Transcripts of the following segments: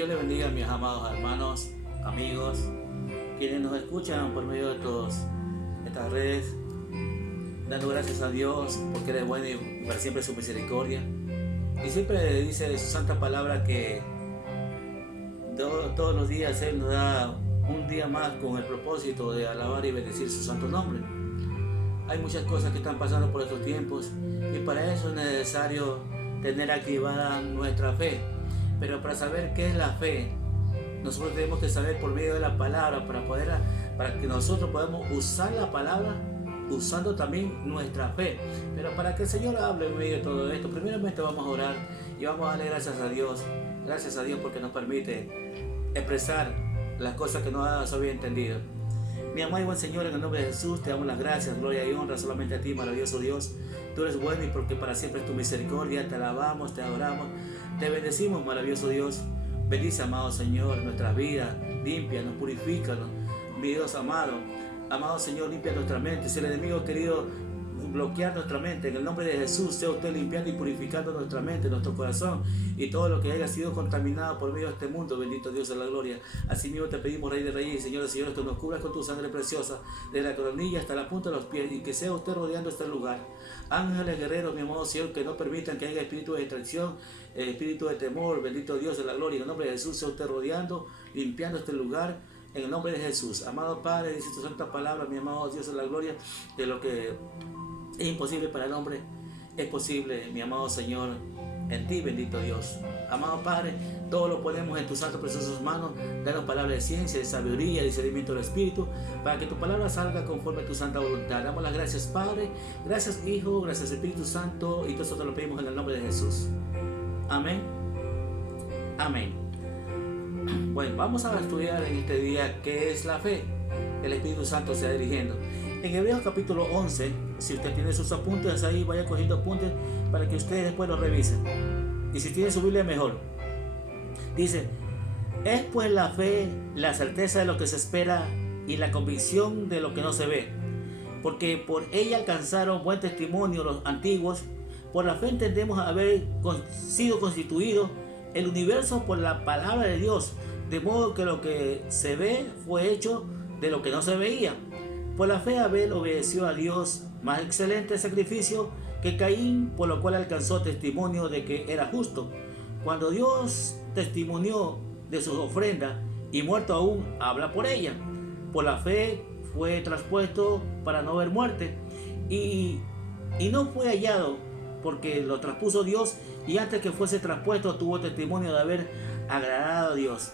Dios les bendiga a mis amados hermanos, amigos, quienes nos escuchan por medio de estas redes, dando gracias a Dios porque Él es bueno y para siempre su misericordia. Y siempre dice su santa palabra que todos los días Él nos da un día más con el propósito de alabar y bendecir su santo nombre. Hay muchas cosas que están pasando por estos tiempos y para eso es necesario tener activada nuestra fe. Pero para saber qué es la fe, nosotros tenemos que saber por medio de la palabra para que nosotros podamos usar la palabra usando también nuestra fe. Pero para que el Señor hable en medio de todo esto, primeramente vamos a orar y vamos a darle gracias a Dios. Gracias a Dios porque nos permite expresar las cosas que no había entendido. Mi amado y buen Señor, en el nombre de Jesús, te damos las gracias, gloria y honra solamente a ti, maravilloso Dios. Tú eres bueno y porque para siempre es tu misericordia. Te alabamos, te adoramos, te bendecimos, maravilloso Dios. Bendice, amado Señor, nuestras vidas, límpianos, purifícanos, mi Dios amado. Amado Señor, limpia nuestra mente. Si el enemigo ha querido bloquear nuestra mente, en el nombre de Jesús, sea usted limpiando y purificando nuestra mente, nuestro corazón y todo lo que haya sido contaminado por medio de este mundo. Bendito Dios de la gloria. Asimismo te pedimos, Rey de Reyes y Señor de Señores, que nos cubras con tu sangre preciosa, desde la coronilla hasta la punta de los pies, y que sea usted rodeando este lugar. Ángeles guerreros, mi amado Señor, que no permitan que haya espíritu de distracción, espíritu de temor. Bendito Dios de la gloria. En el nombre de Jesús, sea usted rodeando, limpiando este lugar. En el nombre de Jesús. Amado Padre, dice tu santa palabra, mi amado Dios de la gloria, de lo que es imposible para el hombre, es posible, mi amado Señor, en ti, bendito Dios. Amado Padre, todo lo ponemos en tus santas preciosas manos. Danos palabras de ciencia, de sabiduría, de discernimiento del Espíritu, para que tu palabra salga conforme a tu santa voluntad. Damos las gracias, Padre, gracias, Hijo, gracias, Espíritu Santo, y todo eso te lo pedimos en el nombre de Jesús. Amén. Amén. Bueno, vamos a estudiar en este día qué es la fe. El Espíritu Santo se va dirigiendo. En Hebreos capítulo 11, si usted tiene sus apuntes ahí, vaya cogiendo apuntes para que ustedes después los revisen. Y si tiene su Biblia, mejor. Dice: es pues la fe, la certeza de lo que se espera y la convicción de lo que no se ve. Porque por ella alcanzaron buen testimonio los antiguos. Por la fe entendemos haber sido constituido el universo por la palabra de Dios, de modo que lo que se ve fue hecho de lo que no se veía. Por la fe Abel obedeció a Dios, más excelente sacrificio que Caín, por lo cual alcanzó testimonio de que era justo, cuando Dios testimonió de sus ofrendas, y muerto aún habla por ella. Por la fe fue traspuesto para no ver muerte, y no fue hallado, porque lo traspuso Dios, y antes que fuese traspuesto tuvo testimonio de haber agradado a Dios.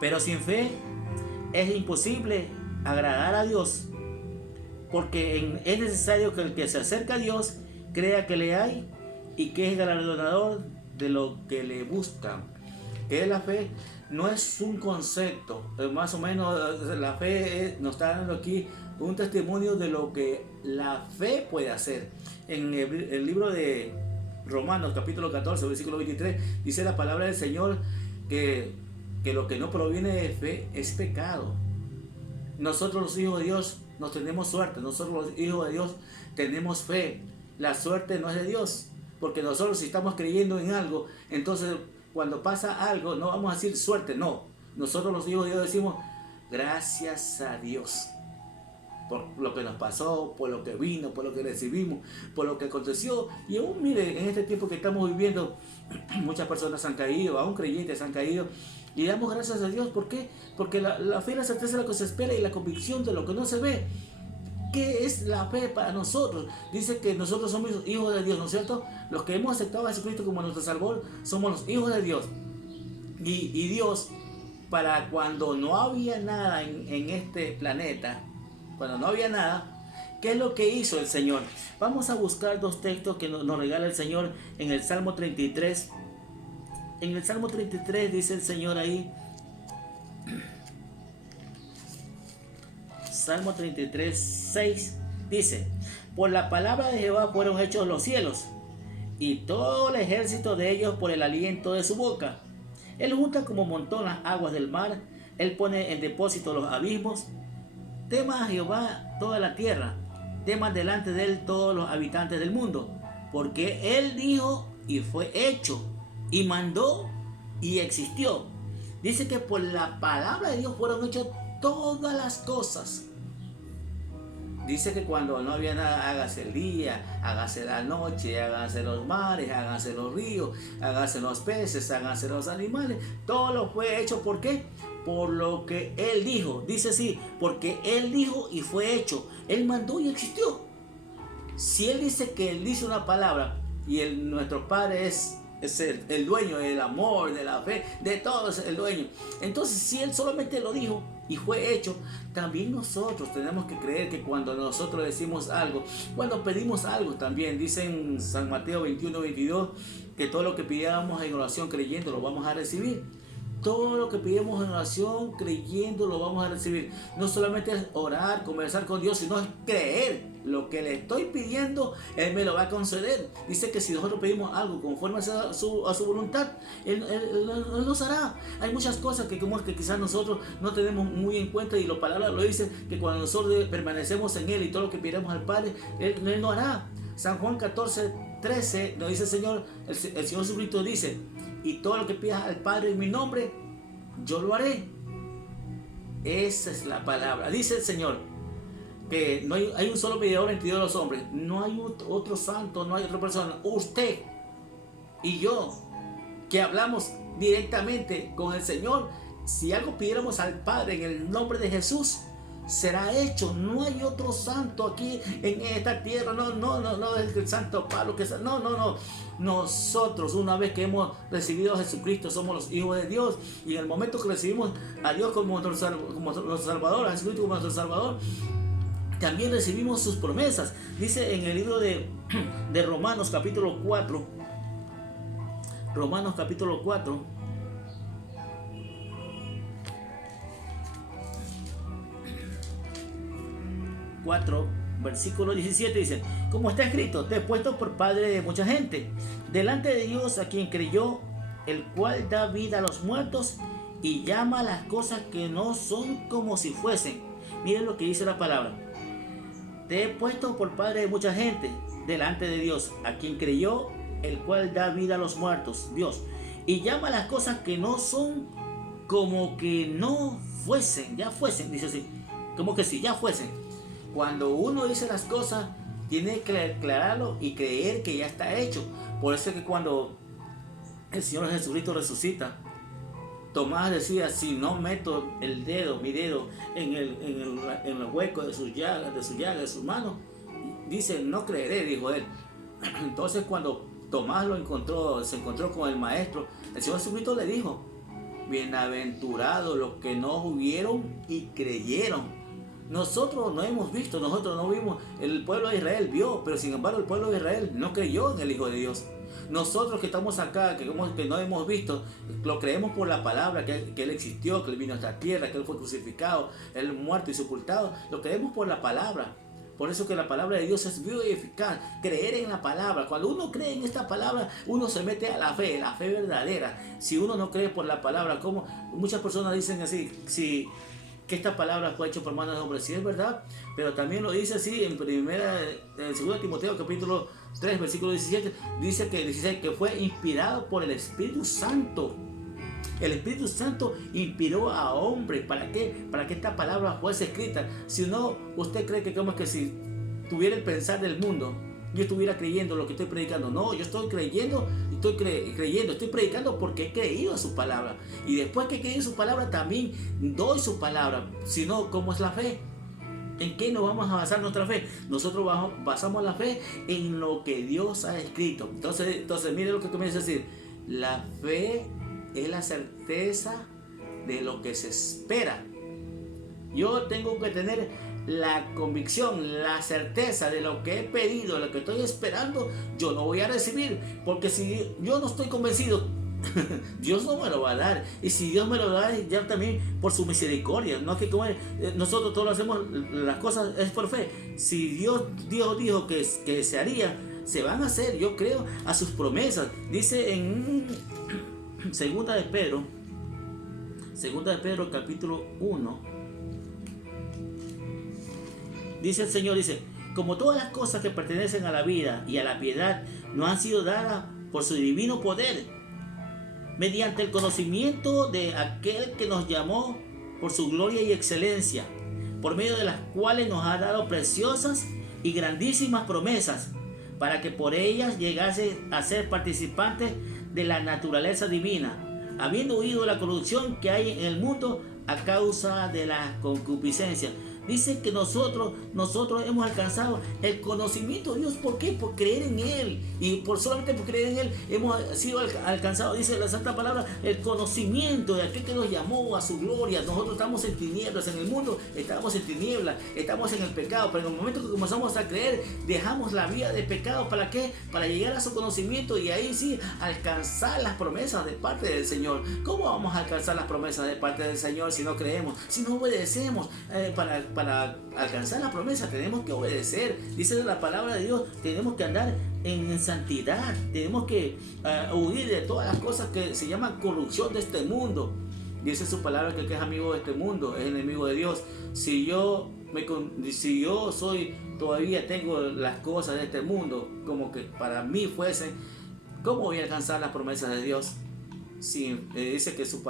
Pero sin fe es imposible agradar a Dios, porque es necesario que el que se acerca a Dios crea que le hay y que es galardonador de lo que le buscan. Que la fe no es un concepto, más o menos la fe nos está dando aquí un testimonio de lo que la fe puede hacer. En el libro de Romanos capítulo 14 versículo 23 dice la palabra del Señor que lo que no proviene de fe es pecado. Nosotros los hijos de Dios nos tenemos suerte, nosotros los hijos de Dios tenemos fe. La suerte no es de Dios, porque nosotros si estamos creyendo en algo, entonces cuando pasa algo no vamos a decir suerte, no. Nosotros los hijos de Dios decimos gracias a Dios por lo que nos pasó, por lo que vino, por lo que recibimos, por lo que aconteció. Y aún mire, en este tiempo que estamos viviendo, muchas personas han caído, aún creyentes han caído, y damos gracias a Dios. ¿Por qué? Porque la fe es la certeza de lo que se espera y la convicción de lo que no se ve. ¿Qué es la fe para nosotros? Dice que nosotros somos hijos de Dios, ¿no es cierto? Los que hemos aceptado a Jesucristo como nuestro Salvador somos los hijos de Dios. Y Dios, para cuando no había nada en este planeta, cuando no había nada, ¿qué es lo que hizo el Señor? Vamos a buscar dos textos que nos regala el Señor en el Salmo 33. En el Salmo 33 dice el Señor ahí, Salmo 33, 6, dice: por la palabra de Jehová fueron hechos los cielos, y todo el ejército de ellos por el aliento de su boca. Él junta como montón las aguas del mar, él pone en depósito los abismos. Tema a Jehová toda la tierra, teman delante de él todos los habitantes del mundo, porque él dijo y fue hecho, y mandó y existió. Dice que por la palabra de Dios fueron hechas todas las cosas. Dice que cuando no había nada, hágase el día, hágase la noche, hágase los mares, hágase los ríos, hágase los peces, hágase los animales. Todo lo fue hecho, ¿por qué? Por lo que Él dijo. Dice así, porque Él dijo y fue hecho. Él mandó y existió. Si Él dice que Él dice una palabra y nuestro Padre es el dueño del amor, de la fe, de todo es el dueño. Entonces, si Él solamente lo dijo y fue hecho, también nosotros tenemos que creer que cuando nosotros decimos algo, cuando pedimos algo también, dice en San Mateo 21-22, que todo lo que pidamos en oración creyendo lo vamos a recibir. Todo lo que pidamos en oración creyendo lo vamos a recibir. No solamente es orar, conversar con Dios, sino es creer lo que le estoy pidiendo, Él me lo va a conceder. Dice que si nosotros pedimos algo conforme a su voluntad, Él nos hará. Hay muchas cosas que quizás nosotros no tenemos muy en cuenta, y la palabra lo dice, que cuando nosotros permanecemos en Él y todo lo que pidamos al Padre, Él nos hará. San Juan 14:13 nos dice el Señor Jesucristo dice, y todo lo que pidas al Padre en mi nombre, yo lo haré. Esa es la palabra. Dice el Señor que no hay un solo mediador entre Dios y los hombres. No hay otro santo, no hay otra persona. Usted y yo, que hablamos directamente con el Señor, si algo pidiéramos al Padre en el nombre de Jesús, será hecho. No hay otro santo aquí en esta tierra. No es el santo Pablo que no. Nosotros, una vez que hemos recibido a Jesucristo, somos los hijos de Dios, y en el momento que recibimos a Dios como nuestro Salvador, a Jesucristo como nuestro Salvador, también recibimos sus promesas. Dice en el libro de Romanos capítulo 4, Romanos capítulo 4, versículo 17 dice, como está escrito, te he puesto por padre de mucha gente, delante de Dios a quien creyó, el cual da vida a los muertos y llama a las cosas que no son como si fuesen. Miren lo que dice la palabra. Te he puesto por padre de mucha gente, delante de Dios a quien creyó, el cual da vida a los muertos, Dios, y llama a las cosas que no son como que no fuesen, ya fuesen, dice así, como que si ya fuesen. Cuando uno dice las cosas, tiene que aclararlo y creer que ya está hecho. Por eso es que cuando el Señor Jesucristo resucita, Tomás decía, si no meto mi dedo en el hueco de sus llagas, de sus manos, dice, no creeré, dijo él. Entonces cuando Tomás se encontró con el Maestro, el Señor Jesucristo le dijo, bienaventurados los que no vieron y creyeron. Nosotros no hemos visto, nosotros no vimos, el pueblo de Israel vio, pero sin embargo el pueblo de Israel no creyó en el Hijo de Dios. Nosotros que estamos acá, que no hemos visto, lo creemos por la palabra, que Él existió, que Él vino a esta tierra, que Él fue crucificado, Él muerto y sepultado, lo creemos por la palabra. Por eso que la palabra de Dios es viva y eficaz. Creer en la palabra. Cuando uno cree en esta palabra, uno se mete a la fe verdadera. Si uno no cree por la palabra, como muchas personas dicen así, que esta palabra fue hecha por manos de hombres, sí es verdad, pero también lo dice así en 2 Timoteo capítulo 3 versículo 17, dice que fue inspirado por el Espíritu Santo. El Espíritu Santo inspiró a hombres. ¿Para qué? Para que esta palabra fuese escrita. Si no, usted cree que si tuviera el pensar del mundo, yo estuviera creyendo lo que estoy predicando. No, yo estoy creyendo, estoy predicando porque he creído a su palabra. Y después que he creído en su palabra, también doy su palabra. Si no, ¿cómo es la fe? ¿En qué nos vamos a basar nuestra fe? Nosotros basamos la fe en lo que Dios ha escrito. Entonces mire lo que comienza a decir. La fe es la certeza de lo que se espera. Yo tengo que tener la convicción, la certeza de lo que he pedido, lo que estoy esperando, yo lo voy a recibir. Porque si yo no estoy convencido, Dios no me lo va a dar. Y si Dios me lo da, ya también por su misericordia. No es que como nosotros todos hacemos las cosas es por fe. Si Dios dijo que se haría, se van a hacer. Yo creo a sus promesas. Dice en Segunda de Pedro capítulo 1. Dice el Señor, como todas las cosas que pertenecen a la vida y a la piedad no han sido dadas por su divino poder mediante el conocimiento de aquel que nos llamó por su gloria y excelencia, por medio de las cuales nos ha dado preciosas y grandísimas promesas, para que por ellas llegase a ser participantes de la naturaleza divina, habiendo huido la corrupción que hay en el mundo a causa de la concupiscencia. Dice que nosotros hemos alcanzado el conocimiento de Dios. ¿Por qué? Por creer en Él. Y solamente por creer en Él hemos sido alcanzados, dice la Santa Palabra, el conocimiento de aquel que nos llamó a su gloria. Nosotros estamos en tinieblas, en el mundo estamos en tinieblas, estamos en el pecado, pero en el momento que comenzamos a creer, dejamos la vida de pecado. ¿Para qué? Para llegar a su conocimiento y ahí sí alcanzar las promesas de parte del Señor. ¿Cómo vamos a alcanzar las promesas de parte del Señor si no creemos, si no obedecemos? Para alcanzar la promesa tenemos que obedecer. Dice la palabra de Dios, tenemos que andar en santidad, tenemos que huir de todas las cosas que se llaman corrupción de este mundo. Dice su palabra que el que es amigo de este mundo es enemigo de Dios. Si yo todavía tengo las cosas de este mundo como que para mí fuesen, ¿cómo voy a alcanzar las promesas de Dios? Sí, dice su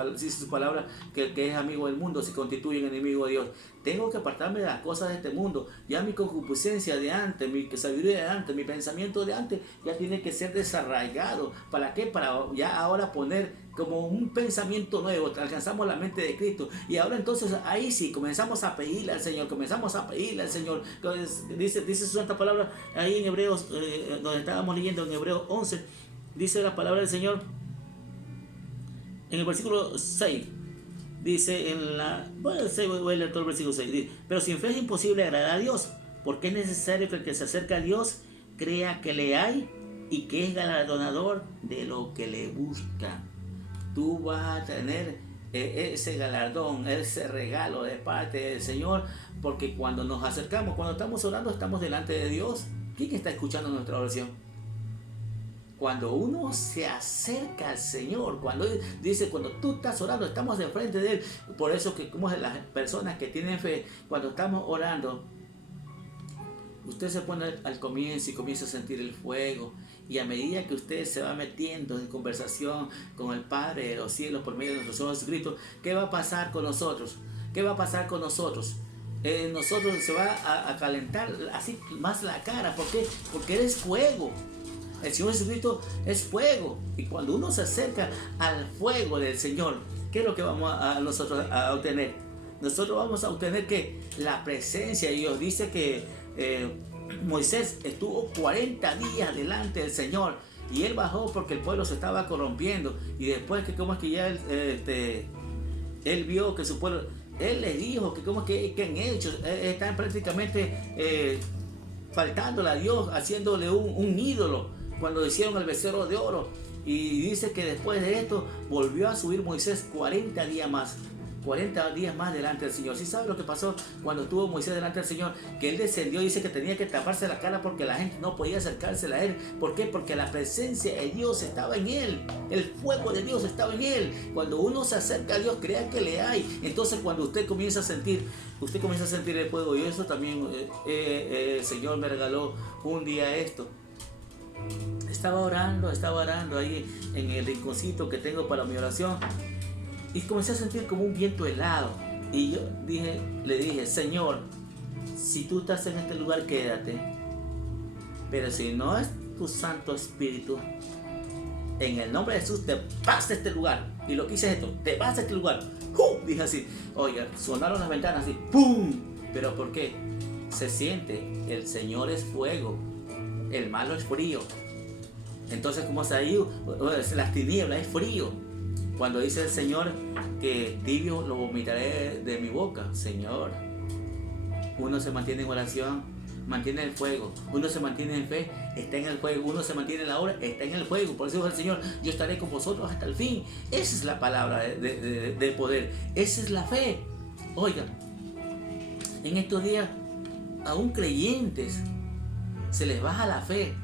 palabra que el que es amigo del mundo se constituye en enemigo de Dios. Tengo que apartarme de las cosas de este mundo. Ya mi concupiscencia de antes, mi sabiduría de antes, mi pensamiento de antes ya tiene que ser desarraigado. ¿Para qué? Para ya ahora poner como un pensamiento nuevo. Alcanzamos la mente de Cristo y ahora entonces ahí sí comenzamos a pedirle al Señor, dice su santa palabra ahí en Hebreos, donde estábamos leyendo en Hebreos 11, dice la palabra del Señor en el versículo 6. Dice voy a leer todo el versículo 6. Dice, pero sin fe es imposible agradar a Dios, porque es necesario que el que se acerca a Dios crea que le hay y que es galardonador de lo que le busca. Tú vas a tener ese galardón, ese regalo de parte del Señor, porque cuando nos acercamos, cuando estamos orando, estamos delante de Dios. ¿Quién está escuchando nuestra oración? Cuando uno se acerca al Señor, cuando tú estás orando, estamos de frente de Él. Por eso que como las personas que tienen fe, cuando estamos orando, usted se pone al comienzo y comienza a sentir el fuego. Y a medida que usted se va metiendo en conversación con el Padre de los cielos por medio de nuestro Señor Jesucristo, ¿qué va a pasar con nosotros? ¿Qué va a pasar con nosotros? Nosotros se va a calentar así más la cara. ¿Por qué? Porque Él es fuego. El Señor Jesucristo es fuego. Y cuando uno se acerca al fuego del Señor, ¿qué es lo que vamos a nosotros a obtener? Nosotros vamos a obtener que la presencia de Dios. Dice que Moisés estuvo 40 días delante del Señor. Y él bajó porque el pueblo se estaba corrompiendo. Y después que como es que ya él vio que su pueblo... Él le dijo que como que han hecho. Están prácticamente faltándole a Dios, haciéndole un ídolo. Cuando hicieron el becerro de oro. Y dice que después de esto volvió a subir Moisés 40 días más delante del Señor. ¿Sí sabe lo que pasó cuando estuvo Moisés delante del Señor? Que él descendió, dice que tenía que taparse la cara porque la gente no podía acercarse a él. ¿Por qué? Porque la presencia de Dios estaba en él. El fuego de Dios estaba en él. Cuando uno se acerca a Dios, crea que le hay. Entonces cuando usted comienza a sentir el fuego. Y eso también el Señor me regaló un día esto. Estaba orando ahí en el rinconcito que tengo para mi oración y comencé a sentir como un viento helado y yo le dije, Señor, si tú estás en este lugar, quédate, pero si no es tu Santo Espíritu, en el nombre de Jesús, te vas de este lugar. Y lo que hice es esto, te vas de este lugar. ¡Pum! Dije así, oiga, sonaron las ventanas así, ¡pum! ¿Pero por qué? Se siente, el Señor es fuego, el malo es frío. Entonces, como se ha ido, las tinieblas es frío. Cuando dice el Señor que tibio lo vomitaré de mi boca, Señor, uno se mantiene en oración, mantiene el fuego, uno se mantiene en fe, está en el fuego, uno se mantiene en la hora, está en el fuego. Por eso dijo el Señor, yo estaré con vosotros hasta el fin. Esa es la palabra de poder, esa es la fe. Oiga, en estos días, aún creyentes, se les baja la fe.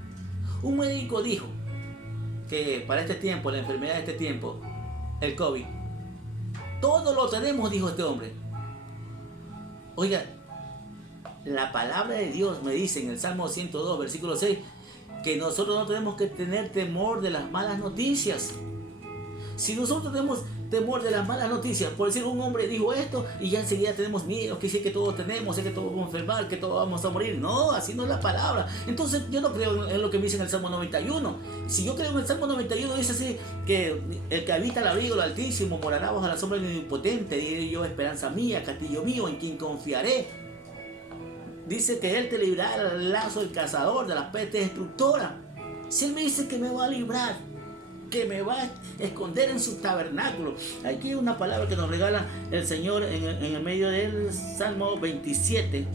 Un médico dijo que para este tiempo, la enfermedad de este tiempo, el COVID, todo lo tenemos, dijo este hombre. Oiga, la palabra de Dios me dice en el Salmo 102, versículo 6, que nosotros no tenemos que tener temor de las malas noticias. Si nosotros tenemos temor de las malas noticias, por decir un hombre dijo esto y ya enseguida tenemos miedo, que sí que todos tenemos, sé que todos vamos a enfermar, que todos vamos a morir. No, así no es la palabra. Entonces yo no creo en lo que me dice en el Salmo 91. Si yo creo en el Salmo 91, dice así, que el que habita al abrigo del Altísimo morará bajo la sombra del Omnipotente. Diré yo, esperanza mía, castillo mío, en quien confiaré. Dice que Él te librará del lazo del cazador, de la peste destructora. Si Él me dice que me va a librar, que me va a esconder en su tabernáculo. Aquí hay una palabra que nos regala el Señor en el medio del Salmo 27.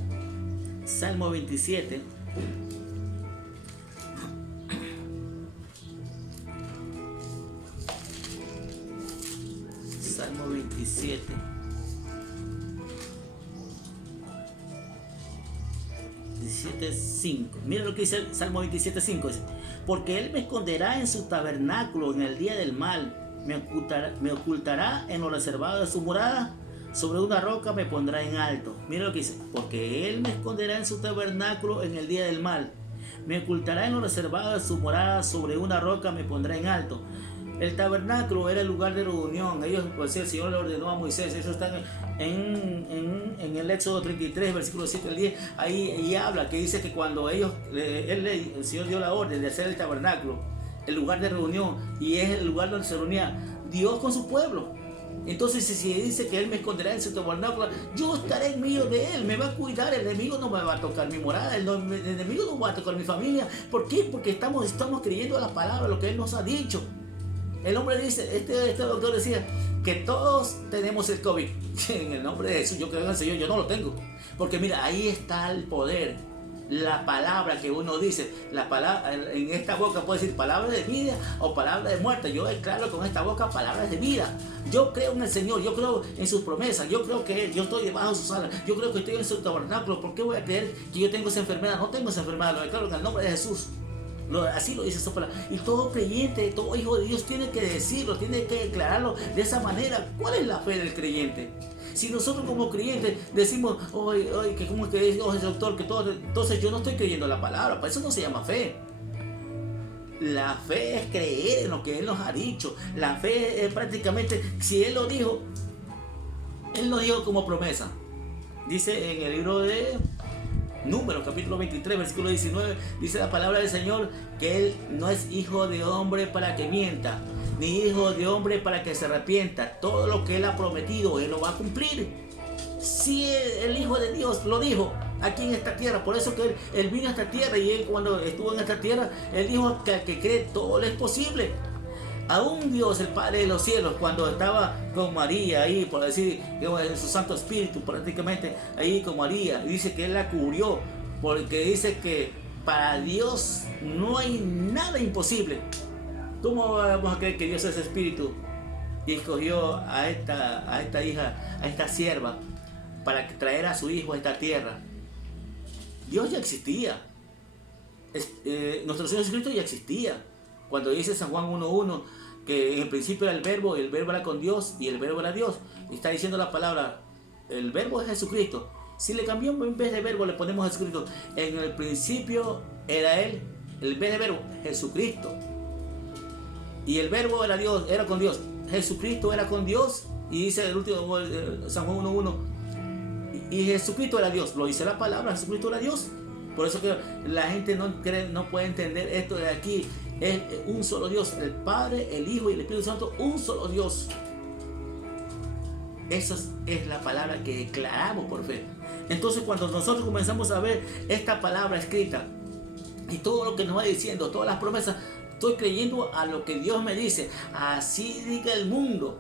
Salmo 27. Salmo 27. Mira lo que dice el Salmo 27:5. Porque Él me esconderá en su tabernáculo en el día del mal, me ocultará en lo reservado de su morada, sobre una roca me pondrá en alto. Mira lo que dice, porque Él me esconderá en su tabernáculo en el día del mal, me ocultará en lo reservado de su morada, sobre una roca me pondrá en alto. El tabernáculo era el lugar de reunión. Ellos, pues el Señor le ordenó a Moisés. Eso está en el Éxodo 33, versículo 7 al 10. Ahí habla, que dice que cuando el Señor dio la orden de hacer el tabernáculo, el lugar de reunión, y es el lugar donde se reunía Dios con su pueblo. Entonces, si dice que Él me esconderá en su tabernáculo, yo estaré en medio de Él, me va a cuidar, el enemigo no me va a tocar mi morada, el enemigo no va a tocar mi familia. ¿Por qué? Porque estamos creyendo a la palabra, lo que Él nos ha dicho. El hombre dice, este doctor decía que todos tenemos el COVID. En el nombre de Jesús, yo creo en el Señor, yo no lo tengo. Porque mira, ahí está el poder. La palabra que uno dice, la palabra, en esta boca puede decir palabras de vida o palabras de muerte. Yo declaro con esta boca palabras de vida. Yo creo en el Señor, yo creo en sus promesas, yo creo que yo estoy debajo de sus alas, yo creo que estoy en su tabernáculo. ¿Por qué voy a creer que yo tengo esa enfermedad? No tengo esa enfermedad, lo declaro en el nombre de Jesús. Así lo dice esa palabra. Y todo creyente, todo hijo de Dios tiene que decirlo, tiene que declararlo de esa manera. ¿Cuál es la fe del creyente? Si nosotros como creyentes decimos, que como que es el doctor, que todo, entonces yo no estoy creyendo la palabra. Para eso no se llama fe. La fe es creer en lo que Él nos ha dicho. La fe es prácticamente, si Él lo dijo como promesa. Dice en el libro de Números, capítulo 23, versículo 19, dice la palabra del Señor que Él no es hijo de hombre para que mienta, ni hijo de hombre para que se arrepienta. Todo lo que Él ha prometido, Él lo va a cumplir. Si el Hijo de Dios lo dijo aquí en esta tierra, por eso que Él vino a esta tierra, y Él, cuando estuvo en esta tierra, Él dijo que al que cree todo le es posible. Aún Dios, el Padre de los cielos, cuando estaba con María ahí, por decir, en su Santo Espíritu, prácticamente ahí con María, dice que Él la cubrió, porque dice que para Dios no hay nada imposible. ¿Cómo vamos a creer que Dios es Espíritu y escogió a esta hija, a esta sierva, para traer a su hijo a esta tierra? Dios ya existía. Nuestro Señor Jesucristo ya existía. Cuando dice San Juan 1:1 que en el principio era el verbo, y el verbo era con Dios, y el verbo era Dios, está diciendo la palabra, el verbo es Jesucristo. Si le cambiamos, en vez de verbo le ponemos Jesucristo. En el principio era Él, el vez de verbo, Jesucristo. Y el verbo era Dios, era con Dios. Jesucristo era con Dios. Y dice el último, San Juan 1:1, y Jesucristo era Dios. Lo dice la palabra, Jesucristo era Dios. Por eso que la gente no puede entender esto de aquí. Es un solo Dios, el Padre, el Hijo y el Espíritu Santo, un solo Dios. Esa es la palabra que declaramos por fe. Entonces, cuando nosotros comenzamos a ver esta palabra escrita y todo lo que nos va diciendo, todas las promesas, estoy creyendo a lo que Dios me dice. Así diga el mundo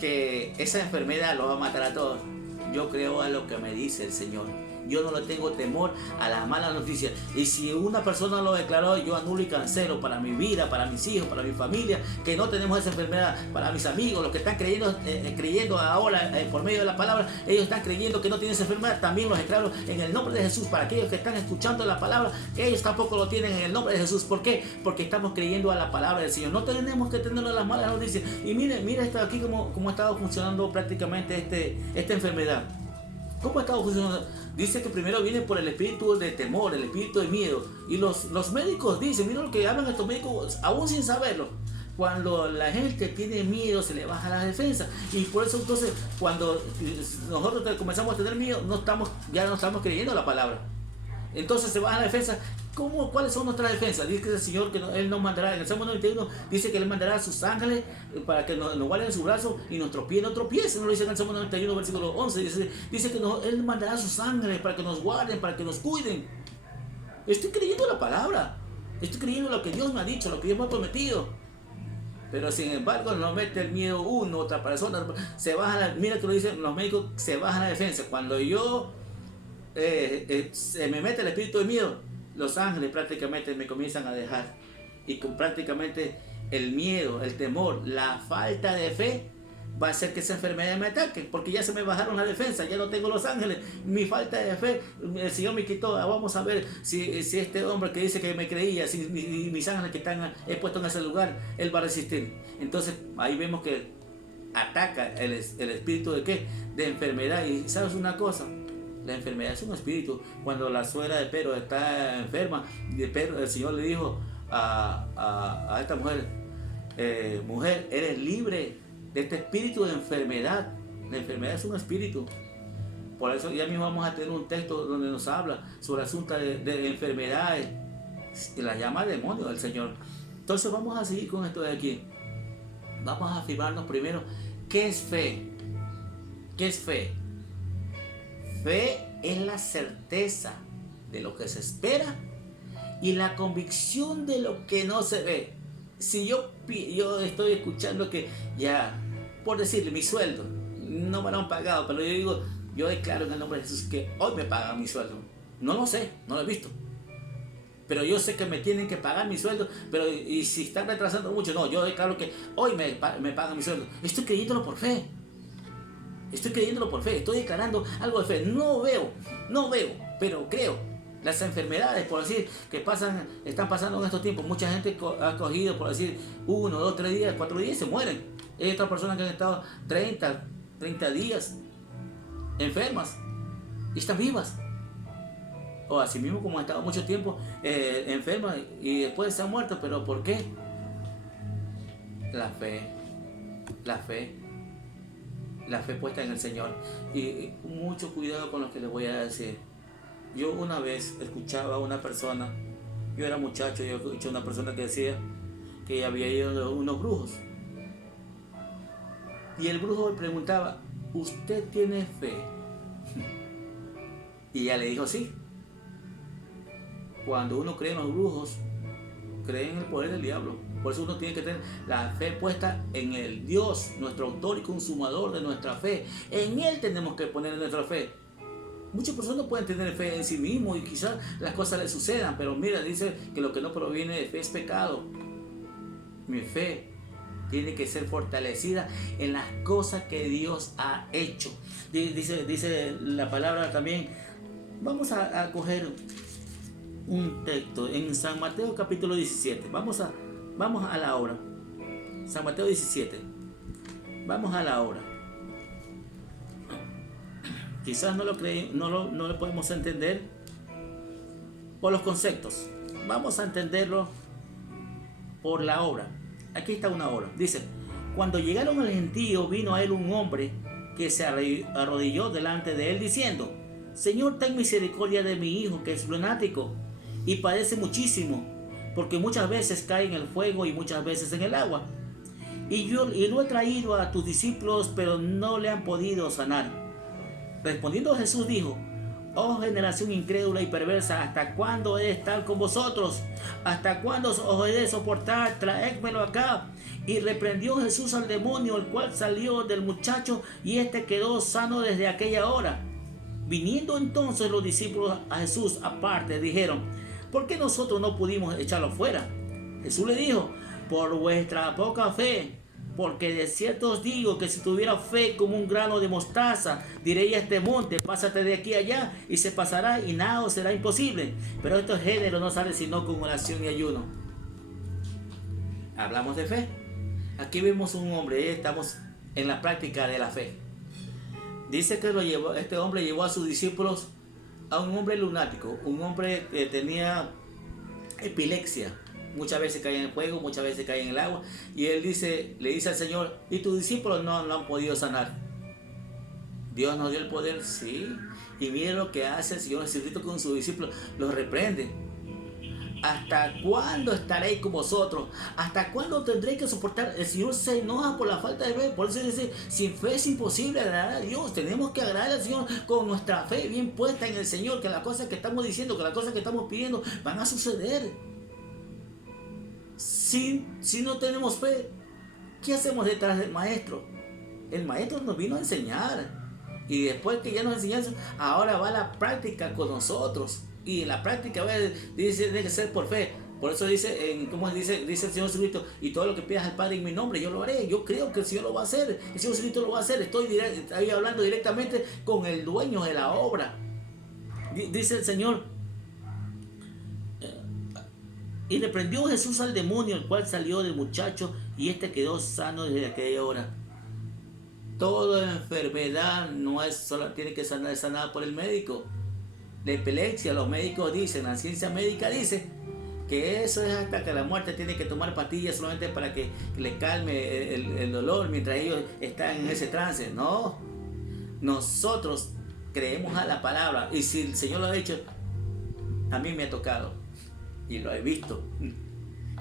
que esa enfermedad lo va a matar a todos. Yo creo a lo que me dice el Señor. Yo no le tengo temor a las malas noticias. Y si una persona lo declaró, yo anulo y cancelo para mi vida, para mis hijos, para mi familia, que no tenemos esa enfermedad. Para mis amigos, los que están creyendo ahora por medio de la palabra, ellos están creyendo que no tienen esa enfermedad. También los declaro en el nombre de Jesús. Para aquellos que están escuchando la palabra, que ellos tampoco lo tienen en el nombre de Jesús. ¿Por qué? Porque estamos creyendo a la palabra del Señor. No tenemos que tener las malas noticias. Y mire esto aquí como ha estado funcionando prácticamente esta enfermedad. ¿Cómo ha estado funcionando? Dice que primero viene por el espíritu de temor, el espíritu de miedo. Y los médicos dicen, mira lo que hablan estos médicos, aún sin saberlo. Cuando la gente tiene miedo, se le baja la defensa. Y por eso entonces, cuando nosotros comenzamos a tener miedo, ya no estamos creyendo la palabra. Entonces se baja la defensa. ¿Cuáles son nuestras defensas? Dice el Señor que Él nos mandará, en el Salmo 91 dice que Él mandará a sus ángeles para que nos guarden en su brazo y nuestros pies no tropiecen. No lo dice en el Salmo 91 versículo 11. Dice que Él mandará a sus ángeles para que nos guarden, para que nos cuiden. Estoy creyendo la palabra. Estoy creyendo lo que Dios me ha dicho, lo que Dios me ha prometido. Pero sin embargo nos mete el miedo uno, otra persona. Mira que lo dicen los médicos, se baja la defensa. Cuando yo se me mete el espíritu de miedo, los ángeles prácticamente me comienzan a dejar. Y prácticamente el miedo, el temor, la falta de fe va a hacer que esa enfermedad me ataque, porque ya se me bajaron la defensa, ya no tengo los ángeles, mi falta de fe, el Señor me quitó. Vamos a ver si este hombre que dice que me creía, si mis ángeles que están puestos en ese lugar, él va a resistir. Entonces ahí vemos que ataca el espíritu de ¿qué? De enfermedad. Y ¿sabes una cosa? La enfermedad es un espíritu. Cuando la suegra de Pedro está enferma, el Señor le dijo a esta mujer, mujer, eres libre de este espíritu de enfermedad. La enfermedad es un espíritu. Por eso ya mismo vamos a tener un texto donde nos habla sobre el asunto de enfermedades, que las llama demonio del Señor. Entonces vamos a seguir con esto de aquí. Vamos a afirmarnos primero, ¿qué es fe? ¿Qué es fe? Fe es la certeza de lo que se espera y la convicción de lo que no se ve. Si yo estoy escuchando que ya, por decirle, mi sueldo, no me lo han pagado, pero yo declaro en el nombre de Jesús que hoy me pagan mi sueldo. No lo sé, no lo he visto. Pero yo sé que me tienen que pagar mi sueldo, y si están retrasando mucho, no, yo declaro que hoy me pagan mi sueldo. Estoy creyéndolo por fe. Estoy declarando algo de fe. No veo, pero creo. Las enfermedades, por decir, están pasando en estos tiempos. Mucha gente ha cogido, por decir, 1, 2, 3 días, 4 días y se mueren. Hay otras personas que han estado 30 días enfermas y están vivas. O así mismo como han estado mucho tiempo enfermas y después se han muerto. ¿Pero por qué? La fe puesta en el Señor. Y mucho cuidado con lo que les voy a decir. Yo una vez escuchaba a una persona, yo era muchacho, yo escuché a una persona que decía que había ido a unos brujos. Y el brujo le preguntaba, ¿usted tiene fe? Y ella le dijo sí. Cuando uno cree en los brujos, cree en el poder del diablo. Por eso uno tiene que tener la fe puesta en el Dios, nuestro autor y consumador de nuestra fe. En Él tenemos que poner nuestra fe. Muchas personas pueden tener fe en sí mismos y quizás las cosas les sucedan, pero mira, dice que lo que no proviene de fe es pecado. Mi fe tiene que ser fortalecida en las cosas que Dios ha hecho. Dice la palabra también. Vamos a coger un texto en San Mateo capítulo 17. Vamos a la hora. San Mateo 17. Vamos a la hora. Quizás no lo podemos entender por los conceptos. Vamos a entenderlo por la obra. Aquí está una obra. Dice, cuando llegaron al gentío, vino a él un hombre que se arrodilló delante de él diciendo, Señor, ten misericordia de mi hijo, que es lunático y padece muchísimo, porque muchas veces cae en el fuego y muchas veces en el agua. Y lo he traído a tus discípulos, pero no le han podido sanar. Respondiendo Jesús dijo, oh generación incrédula y perversa, ¿hasta cuándo he de estar con vosotros? ¿Hasta cuándo os he de soportar? Traédmelo acá. Y reprendió Jesús al demonio, el cual salió del muchacho, y éste quedó sano desde aquella hora. Viniendo entonces los discípulos a Jesús aparte, dijeron, ¿por qué nosotros no pudimos echarlo fuera? Jesús le dijo, por vuestra poca fe. Porque de cierto os digo que si tuviera fe como un grano de mostaza, diréis a este monte, pásate de aquí a allá, y se pasará, y nada os será imposible. Pero este género no sale sino con oración y ayuno. Hablamos de fe. Aquí vemos un hombre, estamos en la práctica de la fe. Dice que este hombre llevó a sus discípulos a un hombre lunático, un hombre que tenía epilepsia, Muchas veces cae en el fuego, muchas veces cae en el agua. Y él le dice al Señor, ¿y tus discípulos no lo han podido sanar? Dios nos dio el poder, sí. Y mire lo que hace el Señor Jesucristo con sus discípulos, los reprende. ¿Hasta cuándo estaréis con vosotros? ¿Hasta cuándo tendréis que soportar? El Señor se enoja por la falta de fe. Por eso dice, sin fe es imposible agradar a Dios. Tenemos que agradar al Señor con nuestra fe bien puesta en el Señor. Que las cosas que estamos diciendo, que las cosas que estamos pidiendo van a suceder. Si no tenemos fe, ¿qué hacemos detrás del Maestro? El Maestro nos vino a enseñar. Y después que ya nos enseñó, ahora va la práctica con nosotros. Y en la práctica dice, tiene que ser por fe. Por eso dice, dice el Señor Jesucristo, y todo lo que pidas al Padre en mi nombre, yo lo haré. Yo creo que el Señor lo va a hacer. El Señor Jesucristo lo va a hacer. Estoy hablando directamente con el dueño de la obra. Dice el Señor, y reprendió Jesús al demonio, el cual salió del muchacho, y este quedó sano desde aquella hora. Toda enfermedad no es solo tiene que ser sanada por el médico. La epilepsia, los médicos dicen, la ciencia médica dice que eso es hasta que la muerte tiene que tomar pastillas solamente para que le calme el dolor mientras ellos están en ese trance. No, nosotros creemos a la palabra, y si el Señor lo ha dicho, a mí me ha tocado y lo he visto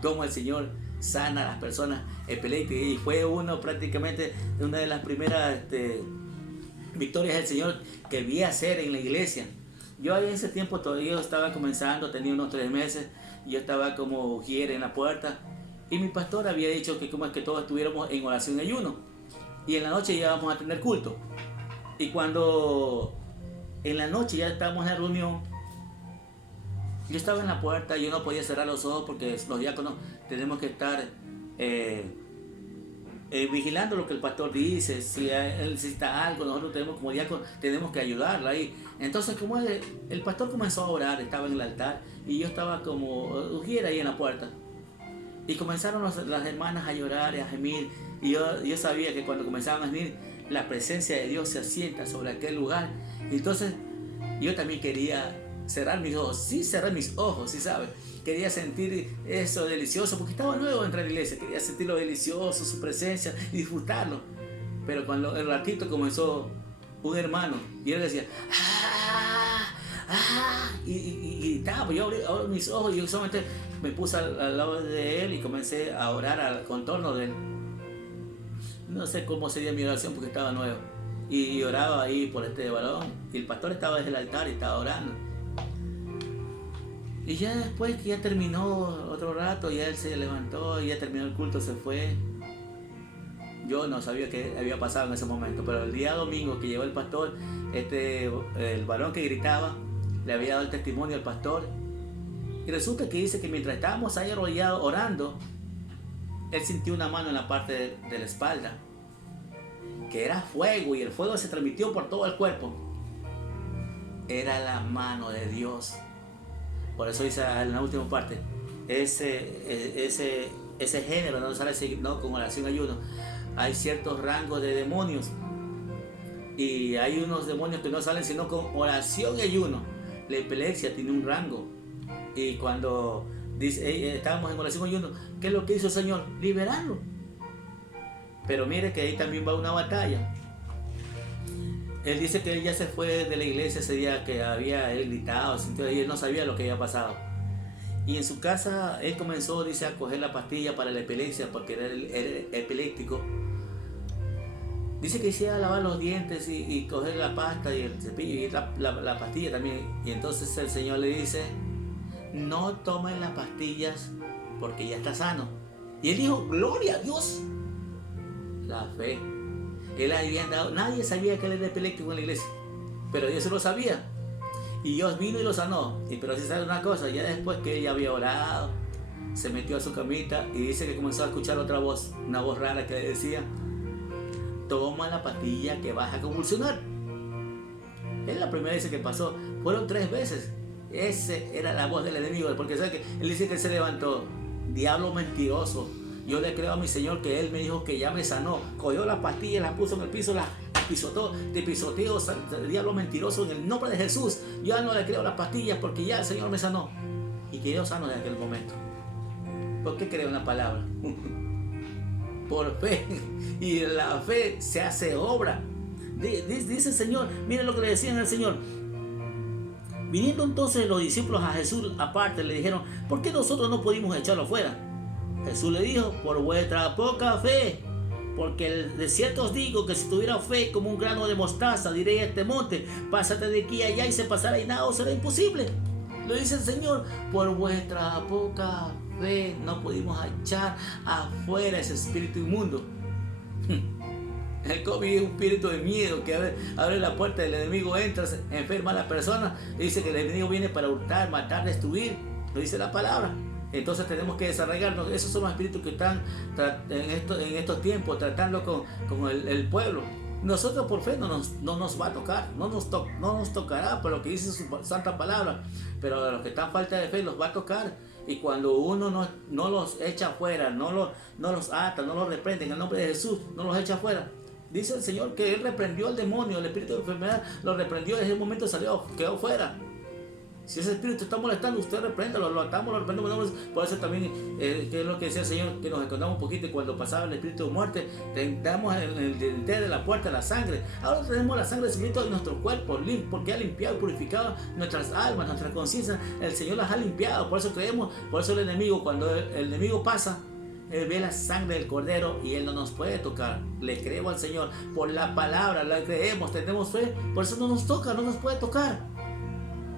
cómo el Señor sana a las personas epilépticas, y fue prácticamente una de las primeras victorias del Señor que vi hacer en la iglesia. Yo en ese tiempo todavía estaba comenzando, tenía unos 3 meses, y yo estaba como ujier en la puerta, y mi pastor había dicho que como es que todos estuviéramos en oración y ayuno, y en la noche ya íbamos a tener culto. Y cuando en la noche ya estábamos en la reunión, yo estaba en la puerta y yo no podía cerrar los ojos porque los diáconos tenemos que estar vigilando lo que el pastor dice. Si él necesita algo, nosotros como diáconos tenemos que ayudarlo ahí. Entonces como el pastor comenzó a orar, estaba en el altar y yo estaba como ujier ahí en la puerta. Y comenzaron las hermanas a llorar y a gemir. Y yo sabía que cuando comenzaban a gemir, la presencia de Dios se asienta sobre aquel lugar. Entonces yo también quería cerrar mis ojos, sí cerrar mis ojos, sí sabes. Quería sentir eso delicioso, porque estaba nuevo dentro de la iglesia, quería sentir lo delicioso, su presencia, y disfrutarlo. Pero cuando el ratito comenzó un hermano, y él decía, y gritaba, yo abrí mis ojos, y yo solamente me puse al lado de él y comencé a orar al contorno de él. No sé cómo sería mi oración porque estaba nuevo. Y oraba ahí por este varón, y el pastor estaba desde el altar y estaba orando. Y ya después que ya terminó otro rato, ya él se levantó, y ya terminó el culto, se fue. Yo no sabía qué había pasado en ese momento, pero el día domingo que llegó el pastor, el varón que gritaba, le había dado el testimonio al pastor. Y resulta que dice que mientras estábamos ahí arrollados orando, él sintió una mano en la parte de la espalda, que era fuego, y el fuego se transmitió por todo el cuerpo. Era la mano de Dios. Por eso dice en la última parte, ese género no sale no, con oración y ayuno. Hay ciertos rangos de demonios, y hay unos demonios que no salen sino con oración y ayuno. La epilepsia tiene un rango, y cuando estábamos en oración y ayuno, ¿qué es lo que hizo el Señor? Liberarlo. Pero mire que ahí también va una batalla. Él dice que él ya se fue de la iglesia ese día que había él gritado, sintió, y él no sabía lo que había pasado. Y en su casa él comenzó, dice, a coger la pastilla para la epilepsia, porque era epiléptico. Dice que se iba a lavar los dientes y coger la pasta y el cepillo y la pastilla también. Y entonces el Señor le dice, no tomen las pastillas porque ya está sano. Y él dijo, gloria a Dios. La fe. Él había dado, nadie sabía que él era epiléptico en la iglesia, pero Dios se lo sabía, y Dios vino y lo sanó. Pero si sabe una cosa, ya después que ella había orado, se metió a su camita y dice que comenzó a escuchar otra voz, una voz rara que le decía, toma la pastilla que vas a convulsionar. Es la primera vez que pasó, fueron 3 veces. Esa era la voz del enemigo, porque sabe que él dice que él se levantó, diablo mentiroso. Yo le creo a mi Señor que Él me dijo que ya me sanó. Cogió las pastillas, las puso en el piso, las pisotó, te pisoteo, diablo mentiroso, en el nombre de Jesús. Yo ya no le creo las pastillas porque ya el Señor me sanó. Y quedó sano desde aquel momento. ¿Por qué creo en la palabra? Por fe. Y la fe se hace obra. Dice el Señor, miren lo que le decían al Señor. Viniendo entonces los discípulos a Jesús aparte, le dijeron: ¿por qué nosotros no pudimos echarlo fuera? Jesús le dijo: por vuestra poca fe. Porque de cierto os digo que si tuviera fe como un grano de mostaza, diré a este monte: pásate de aquí a allá, y se pasará, y nada os será imposible. Lo dice el Señor: por vuestra poca fe no pudimos echar afuera ese espíritu inmundo. El COVID es un espíritu de miedo que abre la puerta del enemigo, entra, enferma a la persona, y dice que el enemigo viene para hurtar, matar, destruir. Lo dice la palabra. Entonces tenemos que desarraigarnos. Esos son los espíritus que están en estos tiempos tratando con el pueblo. Nosotros por fe no nos va a tocar, no nos tocará por lo que dice su santa palabra, pero a los que están falta de fe los va a tocar. Y cuando uno no los echa afuera, no los ata, no los reprende en el nombre de Jesús, no los echa afuera. Dice el Señor que Él reprendió al demonio, el espíritu de enfermedad lo reprendió, y en ese momento quedó fuera. Si ese espíritu está molestando, usted repréndalo, lo atamos, lo reprendemos. Por eso también, que es lo que decía el Señor, que nos escondamos un poquito, y cuando pasaba el espíritu de muerte, tentamos en el dintel de la puerta la sangre. Ahora tenemos la sangre de Cristo en nuestro cuerpo, porque ha limpiado y purificado nuestras almas, nuestras conciencias. El Señor las ha limpiado, por eso creemos. Por eso el enemigo, cuando el enemigo pasa, Él ve la sangre del Cordero y Él no nos puede tocar. Le creemos al Señor por la palabra, la creemos, tenemos fe, por eso no nos toca, no nos puede tocar.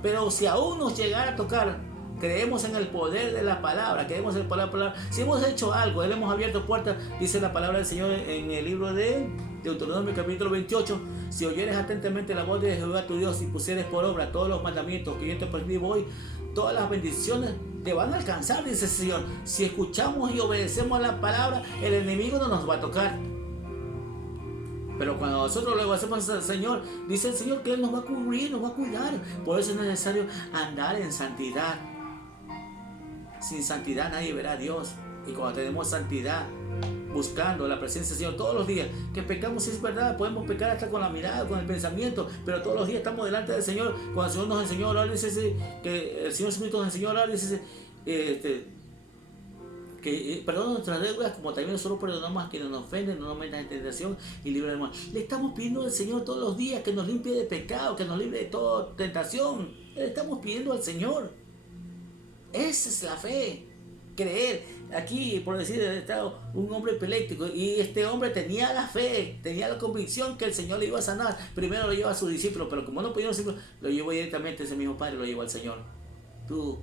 Pero si aún nos llegara a tocar, creemos en el poder de la palabra, creemos en el poder de la palabra. Si hemos hecho algo, Él hemos abierto puertas, dice la palabra del Señor en el libro de Deuteronomio capítulo 28. Si oyeres atentamente la voz de Jehová tu Dios y pusieres por obra todos los mandamientos que yo te prescribo hoy, todas las bendiciones te van a alcanzar, dice el Señor. Si escuchamos y obedecemos a la palabra, el enemigo no nos va a tocar. Pero cuando nosotros lo hacemos al Señor, dice el Señor que Él nos va a cubrir, nos va a cuidar. Por eso es necesario andar en santidad. Sin santidad nadie verá a Dios. Y cuando tenemos santidad, buscando la presencia del Señor todos los días, que pecamos, es verdad, podemos pecar hasta con la mirada, con el pensamiento, pero todos los días estamos delante del Señor. Cuando el Señor nos enseñó a orar, dice que el Señor Jesucristo nos enseñó a orar, dice que perdona nuestras deudas como también nosotros perdonamos a quienes nos ofenden, no nos metan en tentación y libre del mal. Le estamos pidiendo al Señor todos los días que nos limpie de pecado, que nos libre de toda tentación. Le estamos pidiendo al Señor. Esa es la fe. Creer. Aquí, por decir, estaba un hombre epiléptico, y este hombre tenía la fe, tenía la convicción que el Señor le iba a sanar. Primero lo lleva a sus discípulos, pero como no pudieron discípulos, lo llevó directamente, ese mismo padre lo llevó al Señor. Tú,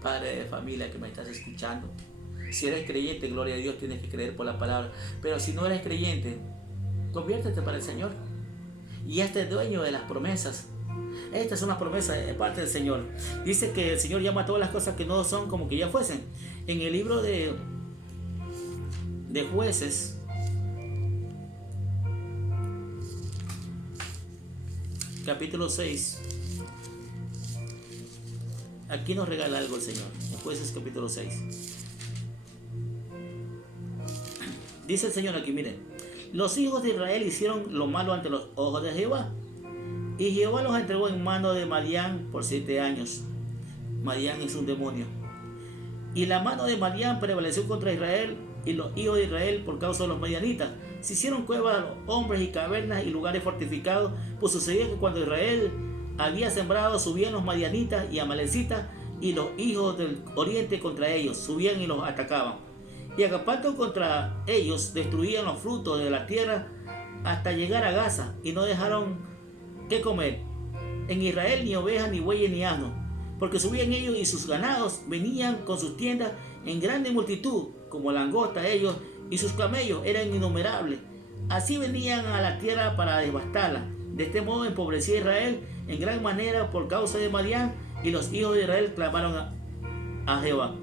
padre de familia que me estás escuchando, si eres creyente, gloria a Dios, tienes que creer por la palabra. Pero si no eres creyente, conviértete para el Señor y hazte dueño de las promesas. Esta es una promesa de parte del Señor. Dice que el Señor llama a todas las cosas que no son como que ya fuesen. En el libro de Jueces, capítulo 6, aquí nos regala algo el Señor. En Jueces capítulo 6. Dice el Señor aquí, miren: los hijos de Israel hicieron lo malo ante los ojos de Jehová, y Jehová los entregó en mano de Madián por 7 años. Madián es un demonio. Y la mano de Madián prevaleció contra Israel, y los hijos de Israel, por causa de los madianitas, se hicieron cuevas a los hombres y cavernas y lugares fortificados. Pues sucedía que cuando Israel había sembrado, subían los madianitas y amalecitas y los hijos del oriente contra ellos, subían y los atacaban. Y acampando contra ellos, destruían los frutos de la tierra hasta llegar a Gaza, y no dejaron qué comer en Israel ni ovejas, ni bueyes, ni asnos, porque subían ellos y sus ganados venían con sus tiendas en grande multitud, como langosta ellos, y sus camellos eran innumerables. Así venían a la tierra para devastarla. De este modo empobrecía Israel en gran manera por causa de Madián, y los hijos de Israel clamaron a Jehová.